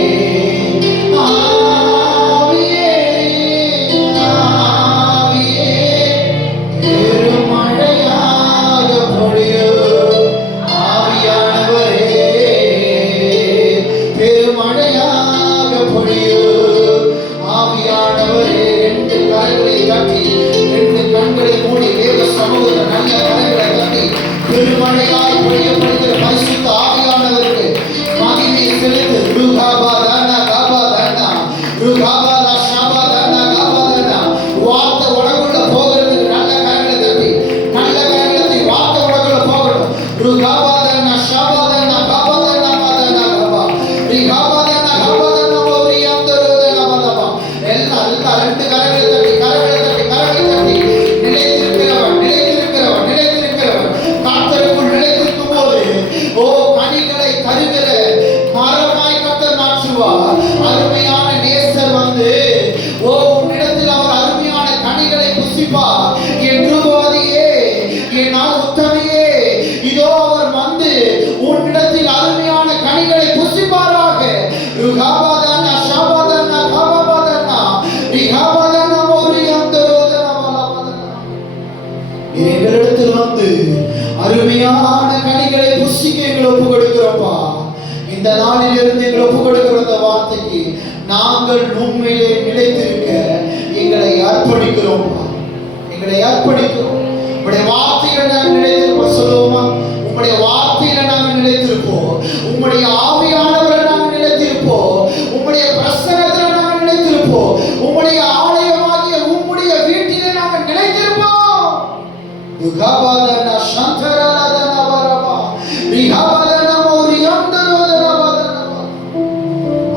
ஆவியே ஆவியே பெருமழையாக பொழியும் ஆவியானவரே பெருமழையாக பொழியும் ஆவியானவரே. ரெண்டு கரங்களை தட்டி ரெண்டு கண்களை மூடி தேவ சமூகத்தில் நல்ல கரங்களை தட்டி பெருமழையாய் பொழியப்படுகிற பரிசுத்த ஆவியானவருக்கு மகிமை செலுத்து. ருகாபாதானா காபாதானா ருகாபாதா ஷாபாதானா காபாதானா வார்த்தை உனக்குள்ள போகிறதுக்கு நல்ல கரங்களை தட்டி நல்ல கரங்களை வார்த்தை உனக்குள்ள போகணும். ருகாபாதானா ஷாபாதானா காபாதானா பாதானா காபா ரிகாபாதானா காபாதானா ஓரியாந்தரோதனா பாதாபா எல்லாம் ரெண்டு கரங்களை தட்டி கரங்களை தட்டி கரங்களை தட்டி நிலைத்திருக்கிறவன் நிலைத்திருக்கிறவன் நிலைத்திருக்கிறவன் கர்த்தருக்குள் நிலைத்திருக்கும் போது ஓ கனிகளை தருகிற மரமாய் கர்த்தர் மாற்றுவார். அருமையான நேசர் வந்து ஓ உன்னிடத்தில் அவர் அருமையான கனிகளை புசிப்பார். என் ரூபவதியே என் உத்தமையே இதோ அவர் வந்து உன்னிடத்தில் அருமையான கனி கனிகளை புசிக்க எங்களை ஒப்பு கொடுக்கிறோம்ப்பா. இந்த நாளிலிருந்து எங்களை ஒப்பு கொடுக்கிற அந்த வார்த்தைக்கு நாங்கள் உண்மையிலே நிலைத்திருக்க எங்களை அர்ப்பணிக்கிறோம்ப்பா. எங்களை அர்ப்பணிக்கிறோம். உங்களுடைய வார்த்தையில நாங்கள் நிலைத்திருப்போம். சொல்லுவோமா? உங்களுடைய வார்த்தையில நாங்கள் நிலைத்திருப்போம். உங்களுடைய ஆவியானவரை நாங்கள் நிலைத்திருப்போம். உங்களுடைய பிரசன்னத்தில் நாங்கள் நிலைத்திருப்போம். உங்களுடைய ஆலயமாகிய உங்களுடைய வீட்டிலே நாங்கள் நிலைத்திருப்போம். துகாபாதன சந்தரலதன வரவா ரிஹாபதன மௌரியந்தரோதனவதனவா.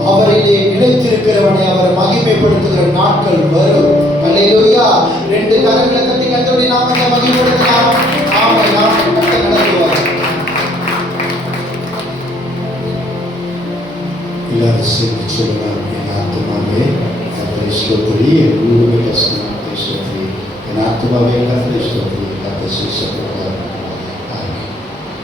அவரிலே நிலைத்திருக்கிறவனை அவர் மகிமைப்படுத்துகிற நாட்கள் வரும். அல்லேலூயா. ரெண்டு கரங்களை தட்டி கர்த்தருடைய நாமத்தை மகிமைப்படுத்தலாம். ஆமென். ஆமென். கர்த்தர் நடத்துவார். எல்லாரும் சேர்ந்து சொல்லலாம். என் ஆத்மாவே கர்த்தரை ஸ்தோத்திரி, என் முழு கர்த்தரை ஸ்தோத்திரி, என் ஆத்மாவே கர்த்தரை ஸ்தோத்திரி, கர்த்தர் சிருஷ்டித்தார். ஆமென்.